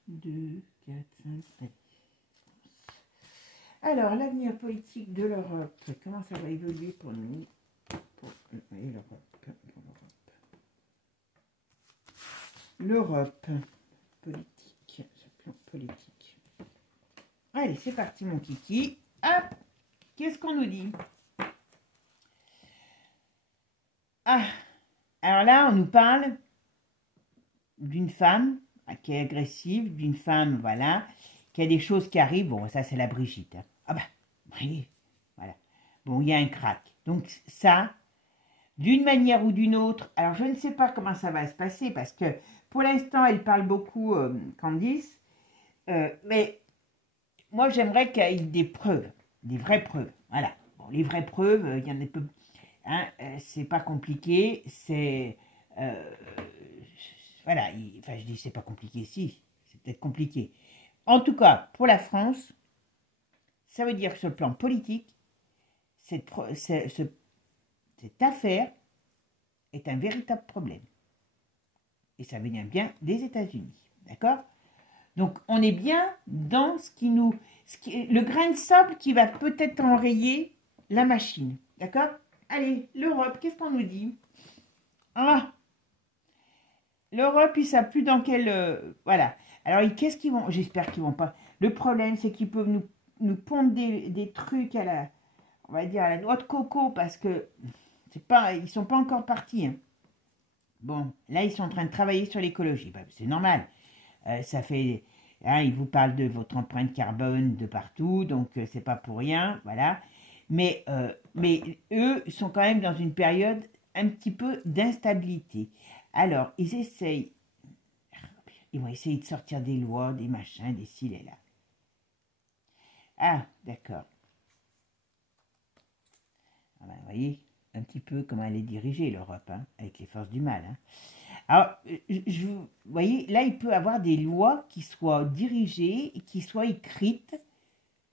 2, 4, 5, 6. Alors, l'avenir politique de l'Europe, comment ça va évoluer pour nous? L'Europe politique, ce plan politique. Allez, c'est parti, mon kiki. Hop, qu'est-ce qu'on nous dit? Ah, alors là, on nous parle d'une femme qui est agressive, d'une femme, voilà, qui a des choses qui arrivent. Bon, ça, c'est la Brigitte. Hein. Ah bah, oui, voilà. Bon, il y a un crack. Donc, ça, d'une manière ou d'une autre, alors je ne sais pas comment ça va se passer, parce que pour l'instant, elle parle beaucoup, Candice, mais moi, j'aimerais qu'il y ait des preuves, des vraies preuves. Voilà. Bon, les vraies preuves, il y en a peu. Hein, c'est pas compliqué, c'est... voilà, enfin, je dis c'est pas compliqué, si, c'est peut-être compliqué. En tout cas, pour la France, ça veut dire que sur le plan politique, cette affaire est un véritable problème. Et ça vient bien des États-Unis, d'accord? Donc, on est bien dans le grain de sable qui va peut-être enrayer la machine, d'accord? Allez, l'Europe, qu'est-ce qu'on nous dit? Ah, l'Europe, ils ne savent plus dans quel... voilà. Alors, qu'est-ce qu'ils vont... J'espère qu'ils ne vont pas... Le problème, c'est qu'ils peuvent nous pondre des trucs à la... On va dire à la noix de coco, parce que ils ne sont pas encore partis. Hein. Bon, là, ils sont en train de travailler sur l'écologie. Ben, c'est normal. Ça fait... Hein, ils vous parlent de votre empreinte carbone de partout, donc c'est pas pour rien, voilà. Mais eux sont quand même dans une période un petit peu d'instabilité. Alors, ils essayent, ils vont essayer de sortir des lois, des machins, des ci et là. Ah, d'accord. Ah ben, vous voyez un petit peu comment elle est dirigée, l'Europe, hein, avec les forces du mal. Hein. Alors, vous voyez, là, il peut avoir des lois qui soient dirigées, qui soient écrites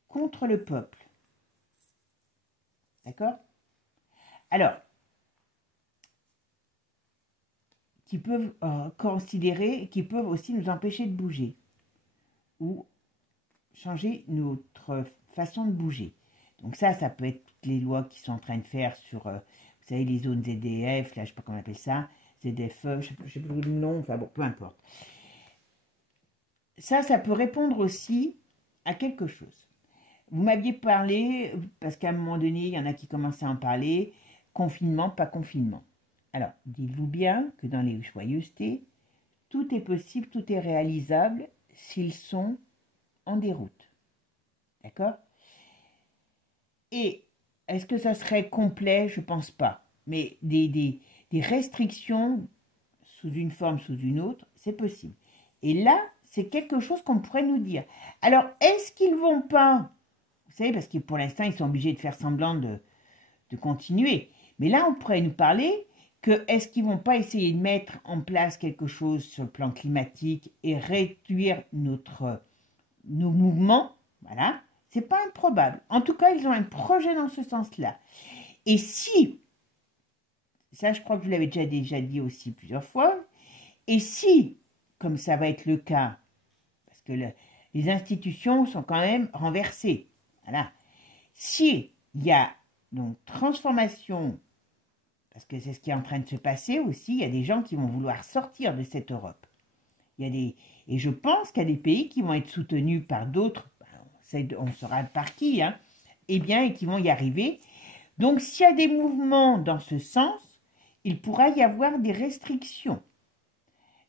contre le peuple. D'accord? Alors, qui peuvent considérer, qui peuvent aussi nous empêcher de bouger ou changer notre façon de bouger. Donc ça peut être toutes les lois qui sont en train de faire sur, vous savez, les zones ZDF, là, je ne sais pas comment on appelle ça, ZFE, je ne sais plus le nom, enfin bon, peu importe. Ça peut répondre aussi à quelque chose. Vous m'aviez parlé, parce qu'à un moment donné, il y en a qui commençaient à en parler, confinement, pas confinement. Alors, dites-vous bien que dans les joyeusetés, tout est possible, tout est réalisable s'ils sont en déroute. D'accord? Et est-ce que ça serait complet? Je ne pense pas. Mais des restrictions sous une forme, sous une autre, c'est possible. Et là, c'est quelque chose qu'on pourrait nous dire. Alors, est-ce qu'ils ne vont pas, vous savez, parce que pour l'instant, ils sont obligés de faire semblant de continuer. Mais là, on pourrait nous parler que est-ce qu'ils ne vont pas essayer de mettre en place quelque chose sur le plan climatique et réduire nos mouvements? Voilà, c'est pas improbable. En tout cas, ils ont un projet dans ce sens-là. Et si, ça je crois que je l'avais déjà dit aussi plusieurs fois, et si, comme ça va être le cas, parce que les institutions sont quand même renversées, voilà, si il y a donc transformation, parce que c'est ce qui est en train de se passer aussi, il y a des gens qui vont vouloir sortir de cette Europe. Et je pense qu'il y a des pays qui vont être soutenus par d'autres, on saura par qui, hein, et qui vont y arriver. Donc, s'il y a des mouvements dans ce sens, il pourra y avoir des restrictions.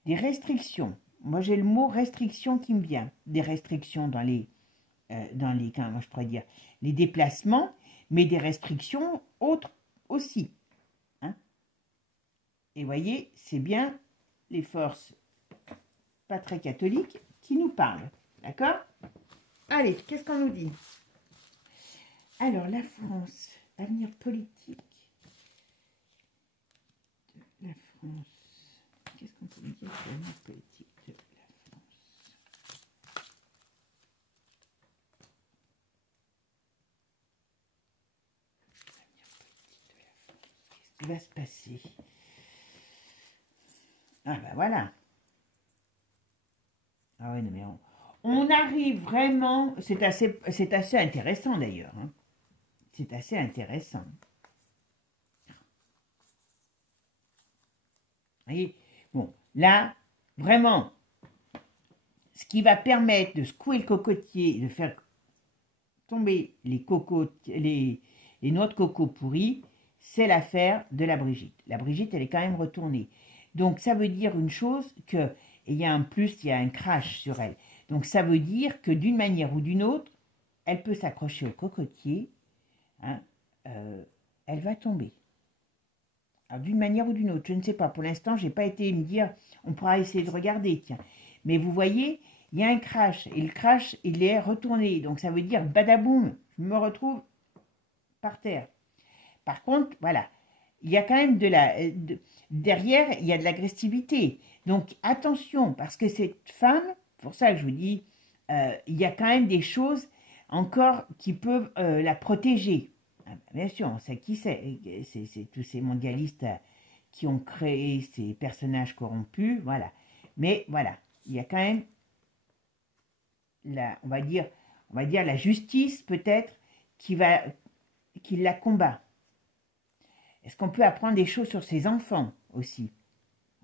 Des restrictions. Moi, j'ai le mot restriction qui me vient. Des restrictions dans les comment je pourrais dire, les déplacements, mais des restrictions autres aussi. Hein. Et voyez, c'est bien les forces pas très catholiques qui nous parlent. D'accord? Allez, qu'est-ce qu'on nous dit? Alors, la France, avenir politique de la France. Qu'est-ce qu'on peut dire sur l'avenir politique de la France? L'avenir politique de la France. Qu'est-ce qui va se passer? Ah ben voilà. Ah oui, non mais on arrive vraiment, c'est assez intéressant d'ailleurs. Hein. C'est assez intéressant. Vous voyez, bon, là, vraiment, ce qui va permettre de secouer le cocotier, de faire tomber les noix de coco pourries, c'est l'affaire de la Brigitte. La Brigitte, elle est quand même retournée. Donc, ça veut dire une chose que, et il y a un plus, il y a un crash sur elle. Donc, ça veut dire que d'une manière ou d'une autre, elle peut s'accrocher au cocotier, hein, elle va tomber. Alors, d'une manière ou d'une autre, je ne sais pas. Pour l'instant, je n'ai pas été me dire, on pourra essayer de regarder, tiens. Mais vous voyez, il y a un crash, et le crash, il est retourné. Donc, ça veut dire, badaboum, je me retrouve par terre. Par contre, voilà, il y a quand même derrière, il y a de l'agressivité. Donc, attention, parce que cette femme, pour ça que je vous dis, il y a quand même des choses encore qui peuvent la protéger. Bien sûr, on sait qui c'est. C'est tous ces mondialistes qui ont créé ces personnages corrompus, voilà. Mais voilà, il y a quand même, on va dire la justice peut-être qui la combat. Est-ce qu'on peut apprendre des choses sur ses enfants aussi,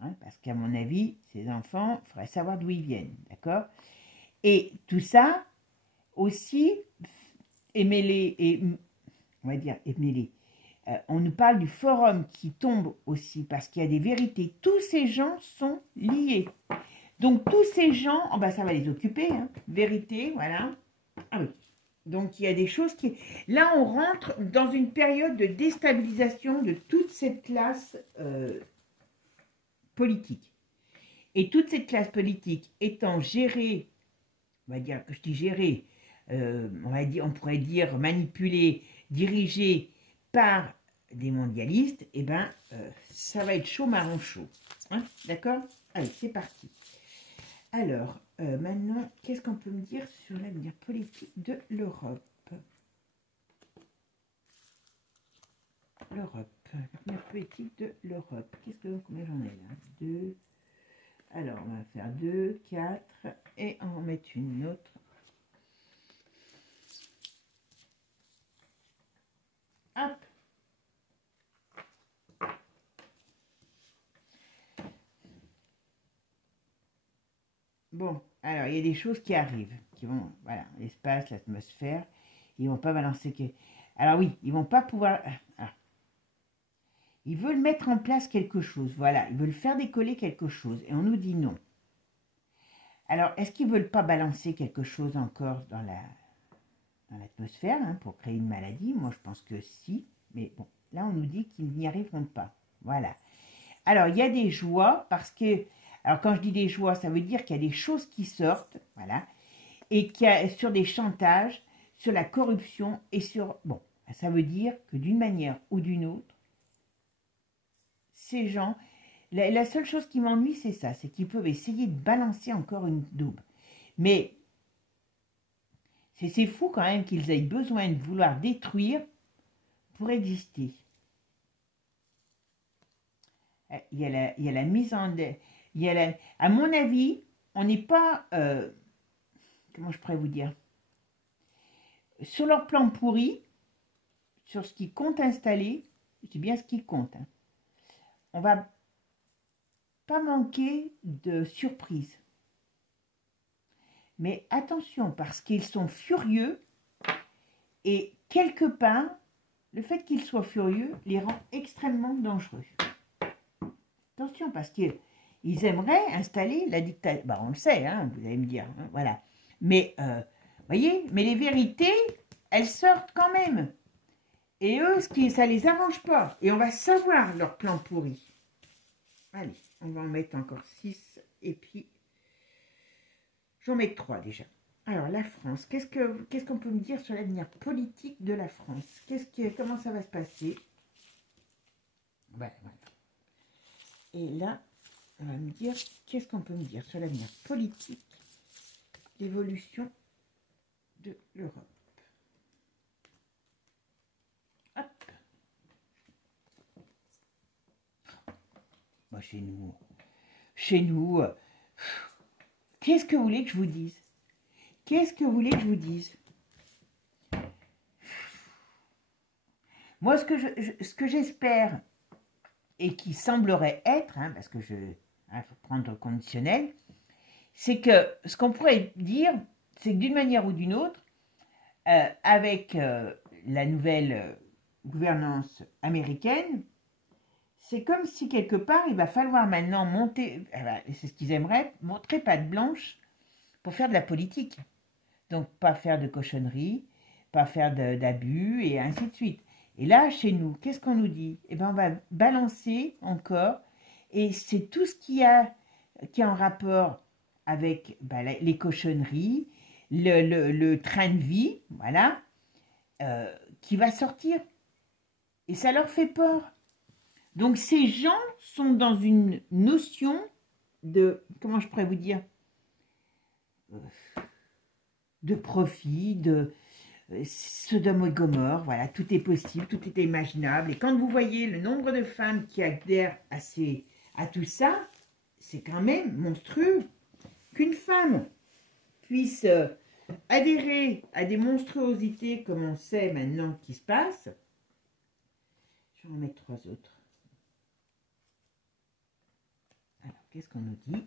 hein, parce qu'à mon avis, ces enfants, il faudrait savoir d'où ils viennent, d'accord? Et tout ça aussi est mêlé, on va dire, est mêlé. On nous parle du forum qui tombe aussi, parce qu'il y a des vérités. Tous ces gens sont liés. Donc, tous ces gens, oh ben, ça va les occuper, hein. Vérité, voilà. Ah oui. Donc, il y a des choses qui... Là, on rentre dans une période de déstabilisation de toute cette classe politique. Et toute cette classe politique étant gérée, on va dire, je dis gérée, on pourrait dire manipulée, dirigée par des mondialistes, et ben, ça va être chaud, marron chaud. Hein, d'accord? Allez, c'est parti. Alors, maintenant, qu'est-ce qu'on peut me dire sur l'avenir politique de l'Europe? L'avenir politique de l'Europe. Combien j'en ai là? 2. Alors, on va faire 2, 4, et on va mettre une autre. Hop. Bon, alors, il y a des choses qui arrivent, qui vont, voilà, l'espace, l'atmosphère, ils vont pas balancer que... Alors oui, ils vont pas pouvoir... Ils veulent mettre en place quelque chose, voilà, ils veulent faire décoller quelque chose, et on nous dit non. Alors, est-ce qu'ils veulent pas balancer quelque chose encore dans l'atmosphère, hein, pour créer une maladie? Moi, je pense que si, mais bon, là, on nous dit qu'ils n'y arriveront pas, voilà. Alors, il y a des joies, parce que... Alors, quand je dis des joies, ça veut dire qu'il y a des choses qui sortent, voilà, et qu'il y a sur des chantages, sur la corruption, et sur... Bon, ça veut dire que d'une manière ou d'une autre, ces gens... La seule chose qui m'ennuie, c'est ça, c'est qu'ils peuvent essayer de balancer encore une daube. Mais c'est fou quand même qu'ils aient besoin de vouloir détruire pour exister. Il y a la mise en... à mon avis, on n'est pas... comment je pourrais vous dire? Sur leur plan pourri, sur ce qu'ils comptent installer, c'est bien ce qu'ils comptent. Hein, on va pas manquer de surprises. Mais attention, parce qu'ils sont furieux, et quelque part, le fait qu'ils soient furieux les rend extrêmement dangereux. Attention, parce qu'ils aimeraient installer la dictature. Bah, on le sait, hein, vous allez me dire, hein, voilà. Mais, voyez, mais les vérités, elles sortent quand même. Et eux, ça les arrange pas. Et on va savoir leur plan pourri. Allez, on va en mettre encore 6. Et puis, j'en mets 3 déjà. Alors, la France. Qu'est-ce qu'on peut me dire sur l'avenir politique de la France? Comment ça va se passer? Voilà. Et là, on va me dire, qu'est-ce qu'on peut me dire sur l'avenir politique, l'évolution de l'Europe? Hop. Moi, chez nous, qu'est-ce que vous voulez que je vous dise? Qu'est-ce que vous voulez que je vous dise? Moi, ce que j'espère, et qui semblerait être, hein, parce que faut prendre le conditionnel, c'est que ce qu'on pourrait dire, c'est que d'une manière ou d'une autre, avec la nouvelle gouvernance américaine, c'est comme si quelque part, il va falloir maintenant monter, c'est ce qu'ils aimeraient, montrer patte blanche pour faire de la politique. Donc, pas faire de cochonneries, pas faire d'abus, et ainsi de suite. Et là, chez nous, qu'est-ce qu'on nous dit? Eh bien, on va balancer encore, et c'est tout ce qui est en rapport avec les cochonneries, le train de vie, voilà, qui va sortir. Et ça leur fait peur. Donc, ces gens sont dans une notion de, comment je pourrais vous dire, de profit, de Sodome et Gomorrhe, voilà, tout est possible, tout est imaginable. Et quand vous voyez le nombre de femmes qui adhèrent à tout ça, c'est quand même monstrueux qu'une femme puisse adhérer à des monstruosités comme on sait maintenant qui se passe. Je vais en mettre 3 autres. Alors, qu'est-ce qu'on nous dit?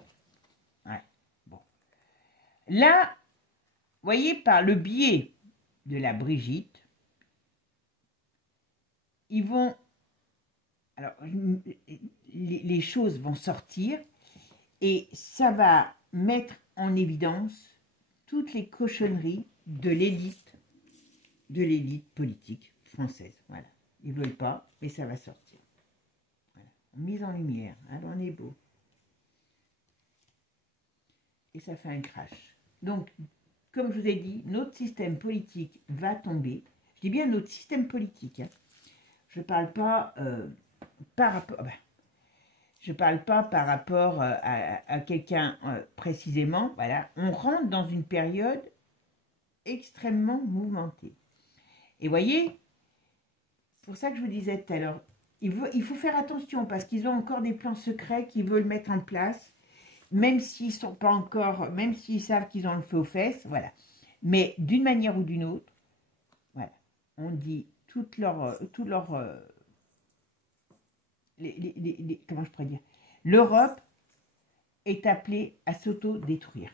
Ouais, bon. Là, vous voyez, par le biais de la Brigitte, ils vont... Alors, les choses vont sortir et ça va mettre en évidence toutes les cochonneries de l'élite de l'élite politique française. Voilà. Ils ne veulent pas, mais ça va sortir. Voilà. Mise en lumière. Alors, on est beau. Et ça fait un crash. Donc, comme je vous ai dit, notre système politique va tomber. Je dis bien notre système politique. Hein. Je ne parle pas par rapport... je parle pas par rapport à quelqu'un précisément. Voilà. On rentre dans une période extrêmement mouvementée. Et voyez, c'est pour ça que je vous disais tout à l'heure, il faut faire attention parce qu'ils ont encore des plans secrets qu'ils veulent mettre en place, même s'ils sont pas encore, même s'ils savent qu'ils ont le feu aux fesses, voilà. Mais d'une manière ou d'une autre, voilà, on dit comment je pourrais dire, l'Europe est appelée à s'auto-détruire.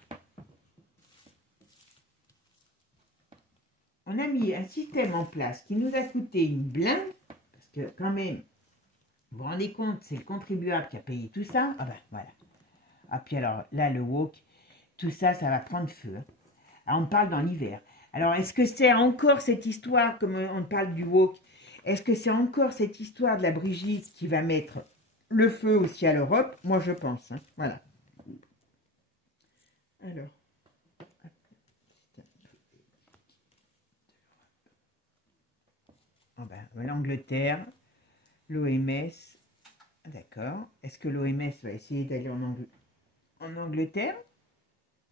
On a mis un système en place qui nous a coûté une blinde, parce que quand même, vous vous rendez compte, c'est le contribuable qui a payé tout ça. Ah ben voilà. Ah puis alors là, le woke, tout ça, ça va prendre feu. Hein. Alors, on parle dans l'hiver. Alors est-ce que c'est encore cette histoire, comme on parle du woke, est-ce que c'est encore cette histoire de la Brigitte qui va mettre le feu aussi à l'Europe? Moi je pense. Hein. Voilà. Alors. Oh ben, l'Angleterre, l'OMS, d'accord. Est-ce que l'OMS va essayer d'aller en Angleterre?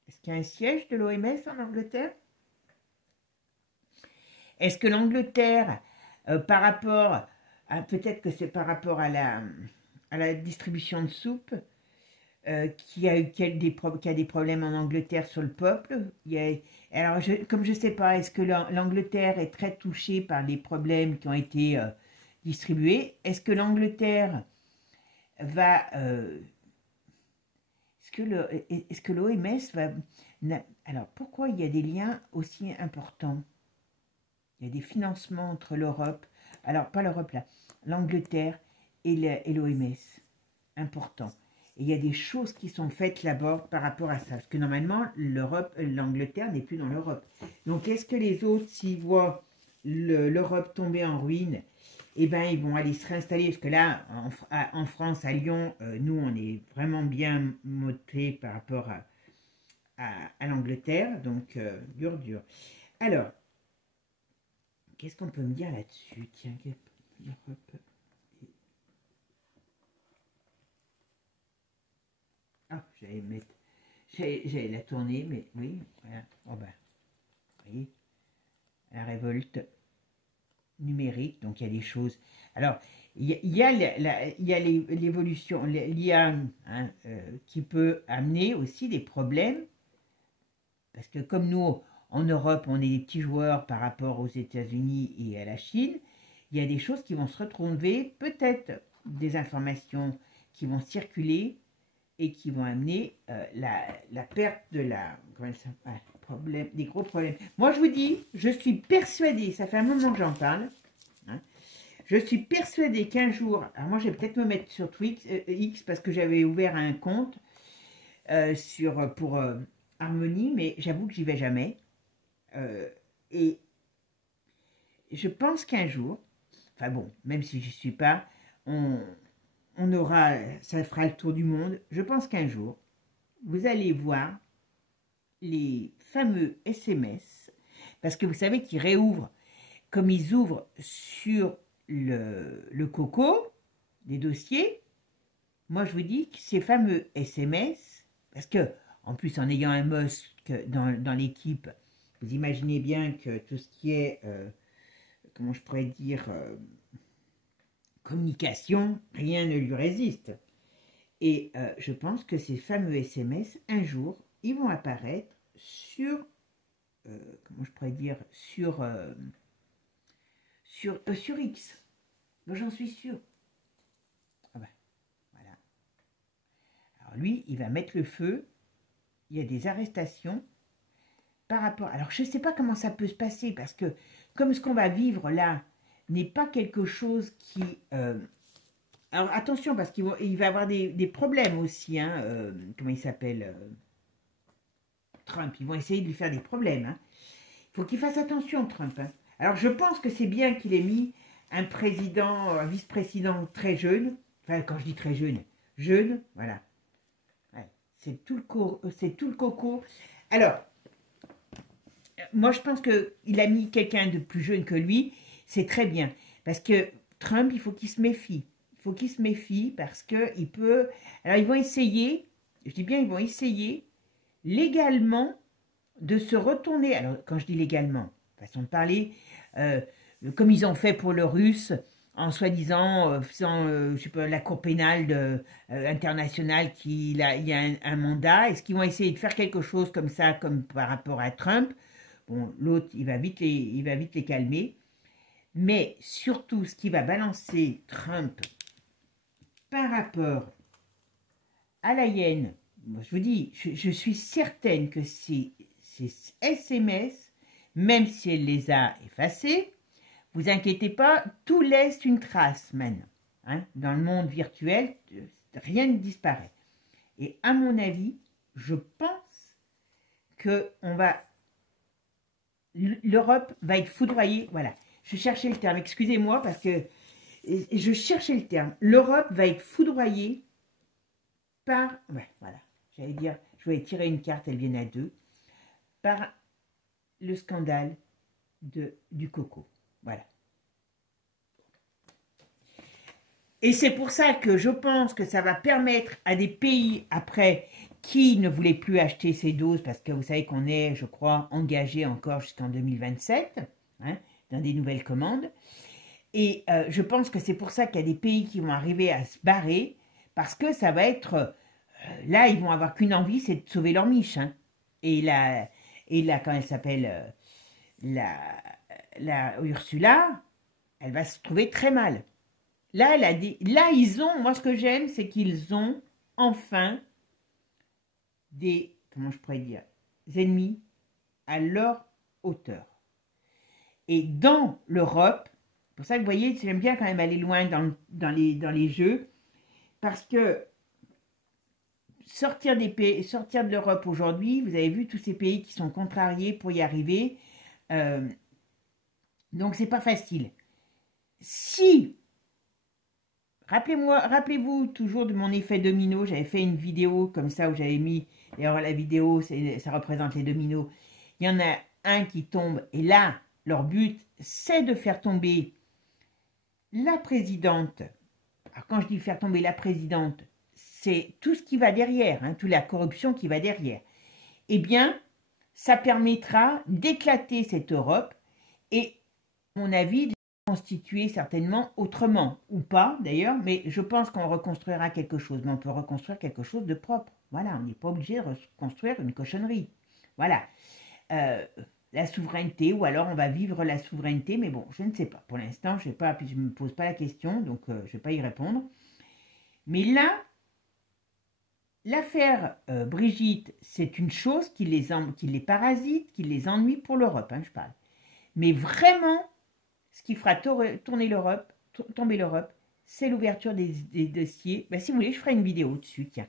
Est-ce qu'il y a un siège de l'OMS en Angleterre? Est-ce que l'Angleterre, par rapport, peut-être que c'est par rapport à la distribution de soupe, qui a des problèmes en Angleterre sur le peuple. Alors, comme je ne sais pas, est-ce que l'Angleterre est très touchée par les problèmes qui ont été distribués? Est-ce que l'Angleterre va... est-ce que l'OMS va... Alors, pourquoi il y a des liens aussi importants? Il y a des financements entre l'Europe, alors pas l'Europe là, l'Angleterre et l'OMS, important. Et il y a des choses qui sont faites là-bas par rapport à ça. Parce que normalement, l'Angleterre n'est plus dans l'Europe. Donc, est-ce que les autres, s'ils voient l'Europe tomber en ruine, eh ben, ils vont aller se réinstaller? Parce que là, en France, à Lyon, nous, on est vraiment bien motés par rapport à l'Angleterre. Donc, dur. Alors, qu'est-ce qu'on peut me dire là-dessus? Tiens, l'Europe... Ah, j'allais la tourner, mais oui, voilà. Oh ben, vous voyez, la révolte numérique, donc il y a des choses. Alors, il y a l'évolution, l'IA, hein, qui peut amener aussi des problèmes, parce que comme nous, en Europe, on est des petits joueurs par rapport aux États-Unis et à la Chine, il y a des choses qui vont se retrouver, peut-être des informations qui vont circuler, et qui vont amener la perte de des gros problèmes. Moi, je vous dis, je suis persuadée, ça fait un moment que j'en parle, hein, je suis persuadée qu'un jour, alors moi, je vais peut-être me mettre sur X parce que j'avais ouvert un compte pour Harmonie, mais j'avoue que j'y vais jamais. Et je pense qu'un jour, enfin bon, même si j'y suis pas, on aura, ça fera le tour du monde. Je pense qu'un jour, vous allez voir les fameux SMS, parce que vous savez qu'ils réouvrent, comme ils ouvrent sur le coco, des dossiers. Moi, je vous dis que ces fameux SMS, parce que, en plus, en ayant un Musk dans l'équipe, vous imaginez bien que tout ce qui est, comment je pourrais dire... communication, rien ne lui résiste. Et je pense que ces fameux SMS, un jour, ils vont apparaître sur, comment je pourrais dire, sur X. J'en suis sûre. Ah ben, voilà. Alors lui, il va mettre le feu. Il y a des arrestations par rapport... Alors, je ne sais pas comment ça peut se passer, parce que, comme ce qu'on va vivre là, n'est pas quelque chose qui... alors attention, parce qu'il va avoir des problèmes aussi, hein, comment il s'appelle, Trump, ils vont essayer de lui faire des problèmes. Hein. Il faut qu'il fasse attention, Trump. Hein. Alors, je pense que c'est bien qu'il ait mis un président, un vice-président très jeune. Enfin, quand je dis très jeune, jeune, voilà. Ouais, c'est tout le coco. Alors, moi, je pense qu'il a mis quelqu'un de plus jeune que lui. C'est très bien. Parce que Trump, il faut qu'il se méfie. Il faut qu'il se méfie parce qu'il peut... Alors, ils vont essayer, je dis bien, ils vont essayer légalement de se retourner. Alors, quand je dis légalement, façon de parler, comme ils ont fait pour le russe, en soi-disant faisant, je sais pas, la Cour pénale internationale il y a un mandat. Est-ce qu'ils vont essayer de faire quelque chose comme ça, comme par rapport à Trump? Bon, l'autre, il va vite les calmer. Mais surtout, ce qui va balancer Trump par rapport à la hyène, je vous dis, je suis certaine que ces SMS, même si elle les a effacés, vous inquiétez pas, tout laisse une trace maintenant. Hein, dans le monde virtuel, rien ne disparaît. Et à mon avis, je pense que l'Europe va être foudroyée. Voilà, je cherchais le terme, excusez-moi parce que je cherchais le terme. L'Europe va être foudroyée par, ouais, voilà, j'allais dire, je vais tirer une carte, elle vient à 2, par le scandale du coco. Voilà. Et c'est pour ça que je pense que ça va permettre à des pays, après, qui ne voulaient plus acheter ces doses, parce que vous savez qu'on est, je crois, engagé encore jusqu'en 2027, hein, dans des nouvelles commandes. Et je pense que c'est pour ça qu'il y a des pays qui vont arriver à se barrer, parce que ça va être... là, ils vont avoir qu'une envie, c'est de sauver leur miche. Hein. Et là, quand elle s'appelle la Ursula, elle va se trouver très mal. Là, ils ont, moi ce que j'aime, c'est qu'ils ont enfin des, comment je pourrais dire, des ennemis à leur hauteur. Et dans l'Europe, c'est pour ça que vous voyez, j'aime bien quand même aller loin dans les jeux, parce que sortir de l'Europe aujourd'hui, vous avez vu tous ces pays qui sont contrariés pour y arriver, donc c'est pas facile. Si rappelez-vous toujours de mon effet domino. J'avais fait une vidéo comme ça où j'avais mis, d'ailleurs la vidéo, ça représente les dominos. Il y en a un qui tombe et là, leur but, c'est de faire tomber la présidente. Alors quand je dis faire tomber la présidente, c'est tout ce qui va derrière, hein, toute la corruption qui va derrière. Eh bien, ça permettra d'éclater cette Europe et, à mon avis, constituer certainement autrement, ou pas d'ailleurs, mais je pense qu'on reconstruira quelque chose, mais on peut reconstruire quelque chose de propre. Voilà, on n'est pas obligé de reconstruire une cochonnerie. Voilà, la souveraineté, ou alors on va vivre la souveraineté, mais bon, je ne sais pas. Pour l'instant, je ne me pose pas la question, donc je ne vais pas y répondre. Mais là, l'affaire Brigitte, c'est une chose qui les parasite, qui les ennuie pour l'Europe, hein, je parle. Mais vraiment, ce qui fera tomber l'Europe, c'est l'ouverture des dossiers. Ben, si vous voulez, je ferai une vidéo dessus, tiens,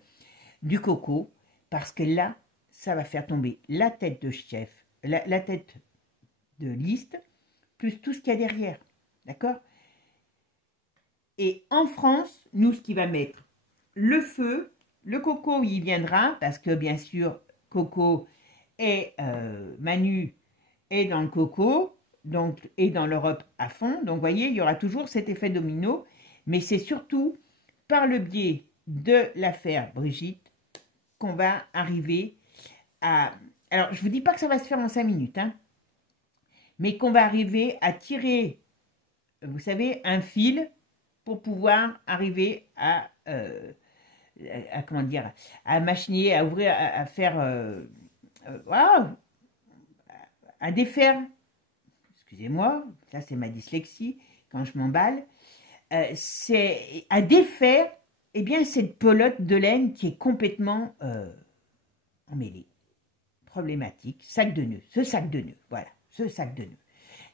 du coco, parce que là, ça va faire tomber la tête de chef, la tête de liste, plus tout ce qu'il y a derrière. D'accord? Et en France, nous, ce qui va mettre le feu, le coco, il viendra, parce que bien sûr, Coco et Manu est dans le coco, donc, et dans l'Europe à fond. Donc, vous voyez, il y aura toujours cet effet domino, mais c'est surtout par le biais de l'affaire Brigitte qu'on va arriver à... Alors, je ne vous dis pas que ça va se faire en 5 minutes, hein, mais qu'on va arriver à tirer, vous savez, un fil pour pouvoir arriver à comment dire, à machiner, à ouvrir, à faire, à défaire, excusez-moi, ça c'est ma dyslexie, quand je m'emballe, c'est à défaire, eh bien, cette pelote de laine qui est complètement emmêlée, problématique, sac de nœuds, ce sac de nœuds, voilà, ce sac de nœuds.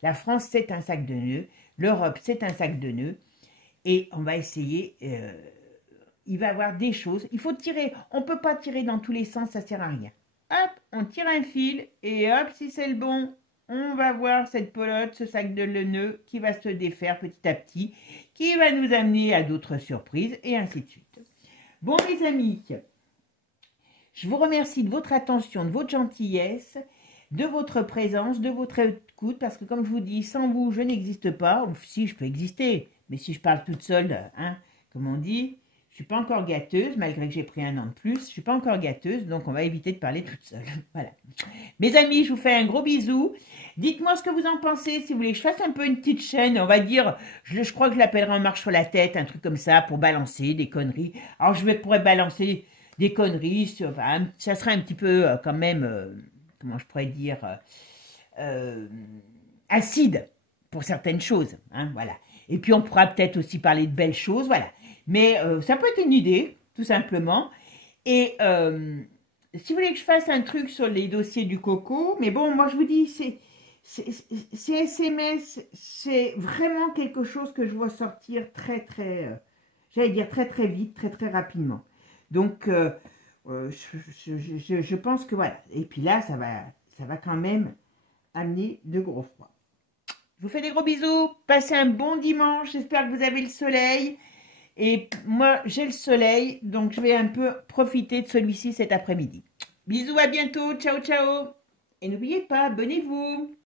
La France, c'est un sac de nœuds, l'Europe, c'est un sac de nœuds, et on va essayer, il va y avoir des choses, il faut tirer, on ne peut pas tirer dans tous les sens, ça ne sert à rien. Hop, on tire un fil, et hop, si c'est le bon, on va voir cette pelote, ce sac de nœud qui va se défaire petit à petit, qui va nous amener à d'autres surprises et ainsi de suite. Bon mes amis, je vous remercie de votre attention, de votre gentillesse, de votre présence, de votre écoute, parce que comme je vous dis, sans vous, je n'existe pas, ou si je peux exister, mais si je parle toute seule, hein, comme on dit, je ne suis pas encore gâteuse, malgré que j'ai pris 1 an de plus, je ne suis pas encore gâteuse, donc on va éviter de parler toute seule. Voilà. Mes amis, je vous fais un gros bisou. Dites-moi ce que vous en pensez, si vous voulez que je fasse un peu une petite chaîne, on va dire, je crois que je l'appellerai en marche sur la tête, un truc comme ça, pour balancer des conneries. Alors je pourrais balancer des conneries, enfin, ça serait un petit peu quand même, comment je pourrais dire, acide pour certaines choses, hein, voilà. Et puis on pourra peut-être aussi parler de belles choses, voilà. Mais ça peut être une idée, tout simplement. Et si vous voulez que je fasse un truc sur les dossiers du coco, mais bon, moi je vous dis, ces SMS, c'est vraiment quelque chose que je vois sortir j'allais dire très vite, très rapidement. Donc, je pense que voilà. Et puis là, ça va quand même amener de gros froids. Je vous fais des gros bisous. Passez un bon dimanche. J'espère que vous avez le soleil. Et moi, j'ai le soleil, donc je vais un peu profiter de celui-ci cet après-midi. Bisous, à bientôt. Ciao, ciao. Et n'oubliez pas, abonnez-vous.